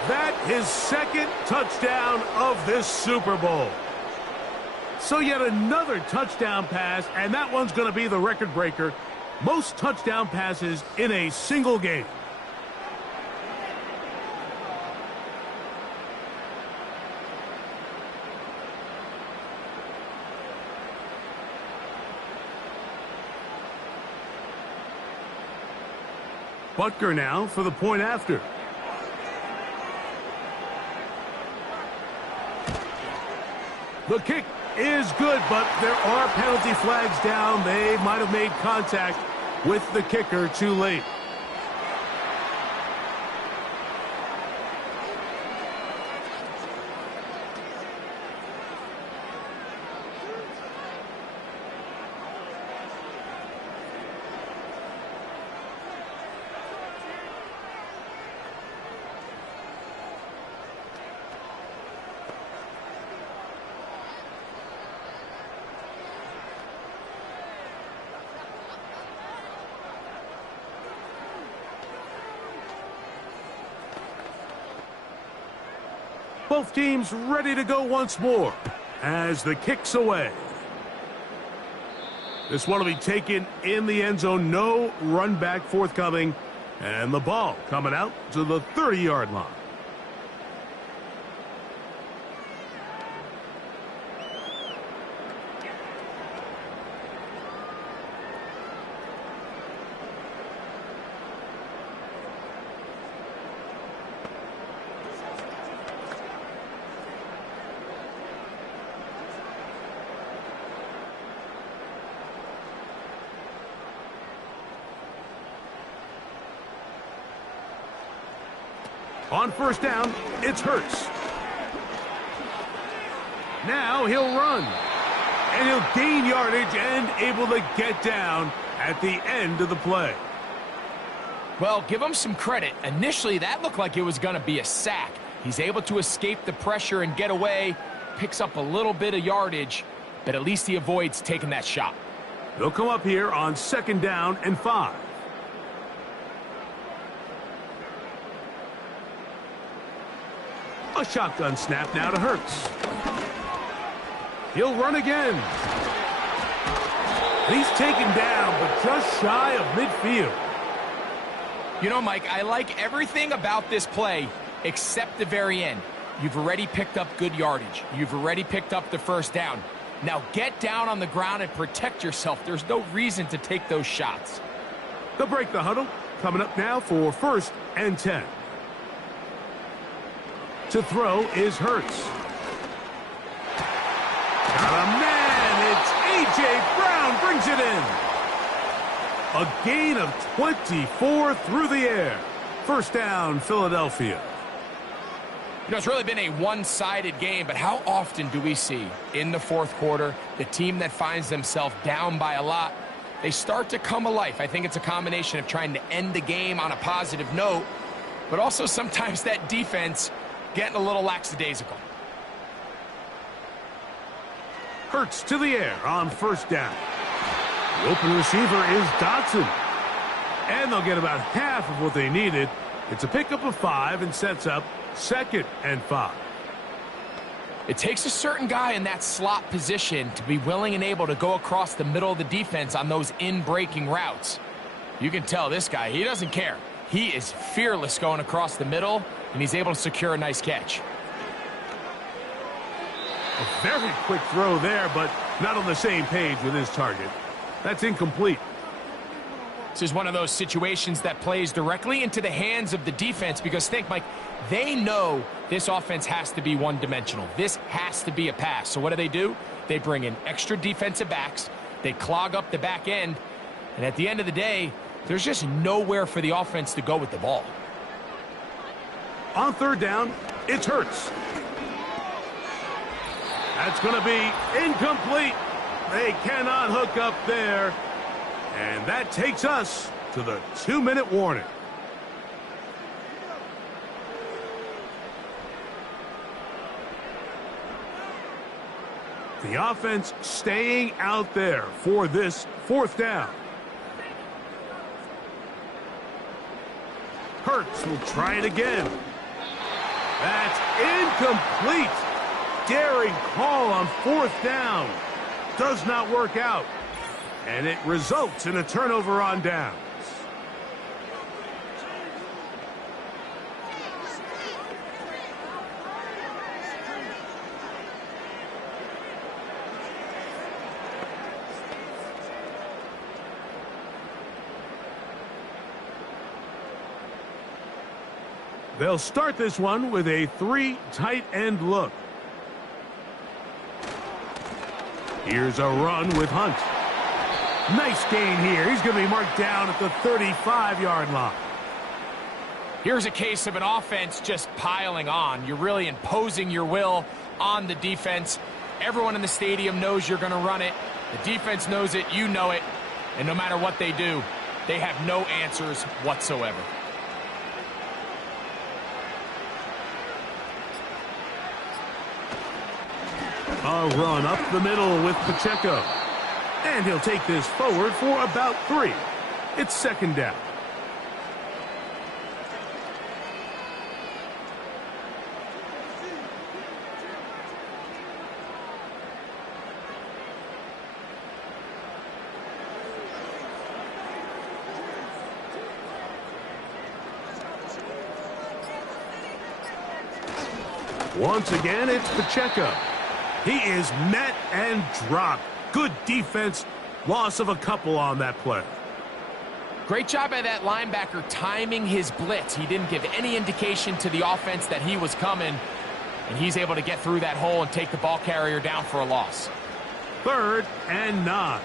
That his 2nd touchdown of this Super Bowl. So yet another touchdown pass, and that one's going to be the record breaker. Most touchdown passes in a single game. Butker now for the point after. The kick is good, but there are penalty flags down. They might have made contact with the kicker too late. Both teams ready to go once more as the kick's away. This one will be taken in the end zone. No run back forthcoming. And the ball coming out to the 30-yard line. On first down, it's Hurts. Now he'll run. And he'll gain yardage and able to get down at the end of the play. Well, give him some credit. Initially, that looked like it was going to be a sack. He's able to escape the pressure and get away. Picks up a little bit of yardage, but at least he avoids taking that shot. They'll come up here on 2nd down and 5. A shotgun snap now to Hurts. He'll run again. He's taken down, but just shy of midfield. You know, Mike, I like everything about this play except the very end. You've already picked up good yardage. You've already picked up the first down. Now get down on the ground and protect yourself. There's no reason to take those shots. They'll break the huddle. Coming up now for 1st and 10. To throw is Hurts. Got a man. It's A.J. Brown brings it in. A gain of 24 through the air. First down, Philadelphia. You know, it's really been a one-sided game, but how often do we see in the fourth quarter the team that finds themselves down by a lot, they start to come alive? I think it's a combination of trying to end the game on a positive note, but also sometimes that defense getting a little lackadaisical. Hurts to the air on first down. The open receiver is Dotson. And they'll get about half of what they needed. It's a pickup of 5 and sets up 2nd and 5. It takes a certain guy in that slot position to be willing and able to go across the middle of the defense on those in-breaking routes. You can tell this guy, he doesn't care. He is fearless going across the middle, and he's able to secure a nice catch. A very quick throw there, but not on the same page with his target. That's incomplete. This is one of those situations that plays directly into the hands of the defense because think, Mike, they know this offense has to be one-dimensional. This has to be a pass. So what do? They bring in extra defensive backs. They clog up the back end. And at the end of the day, there's just nowhere for the offense to go with the ball. On third down, it's Hurts. That's going to be incomplete. They cannot hook up there. And that takes us to the 2-minute warning. The offense staying out there for this fourth down. Hurts will try it again. That's incomplete. Daring call on fourth down. Does not work out. And it results in a turnover on downs. They'll start this one with a 3 tight end look. Here's a run with Hunt. Nice gain here. He's going to be marked down at the 35-yard line. Here's a case of an offense just piling on. You're really imposing your will on the defense. Everyone in the stadium knows you're going to run it. The defense knows it. You know it. And no matter what they do, they have no answers whatsoever. A run up the middle with Pacheco. And he'll take this forward for about 3. It's second down. Once again, it's Pacheco. He is met and dropped. Good defense. Loss of a couple on that play. Great job by that linebacker timing his blitz. He didn't give any indication to the offense that he was coming, and he's able to get through that hole and take the ball carrier down for a loss. 3rd and 9.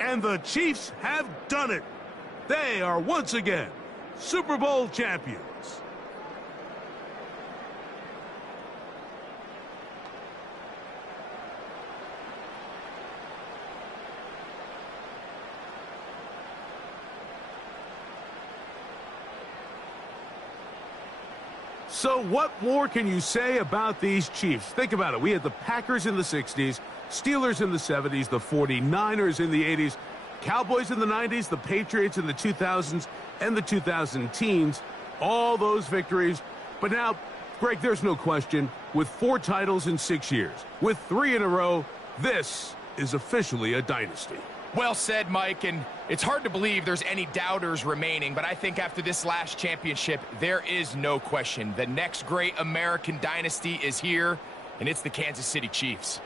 And the Chiefs have done it. They are once again Super Bowl champions. So what more can you say about these Chiefs? Think about it. We had the Packers in the 60s, Steelers in the 70s, the 49ers in the 80s, Cowboys in the 90s, the Patriots in the 2000s, and the 2000 teens. All those victories. But now, Greg, there's no question, with 4 titles in 6 years, with 3 in a row, this is officially a dynasty. Well said, Mike, and it's hard to believe there's any doubters remaining, but I think after this last championship, there is no question. The next great American dynasty is here, and it's the Kansas City Chiefs.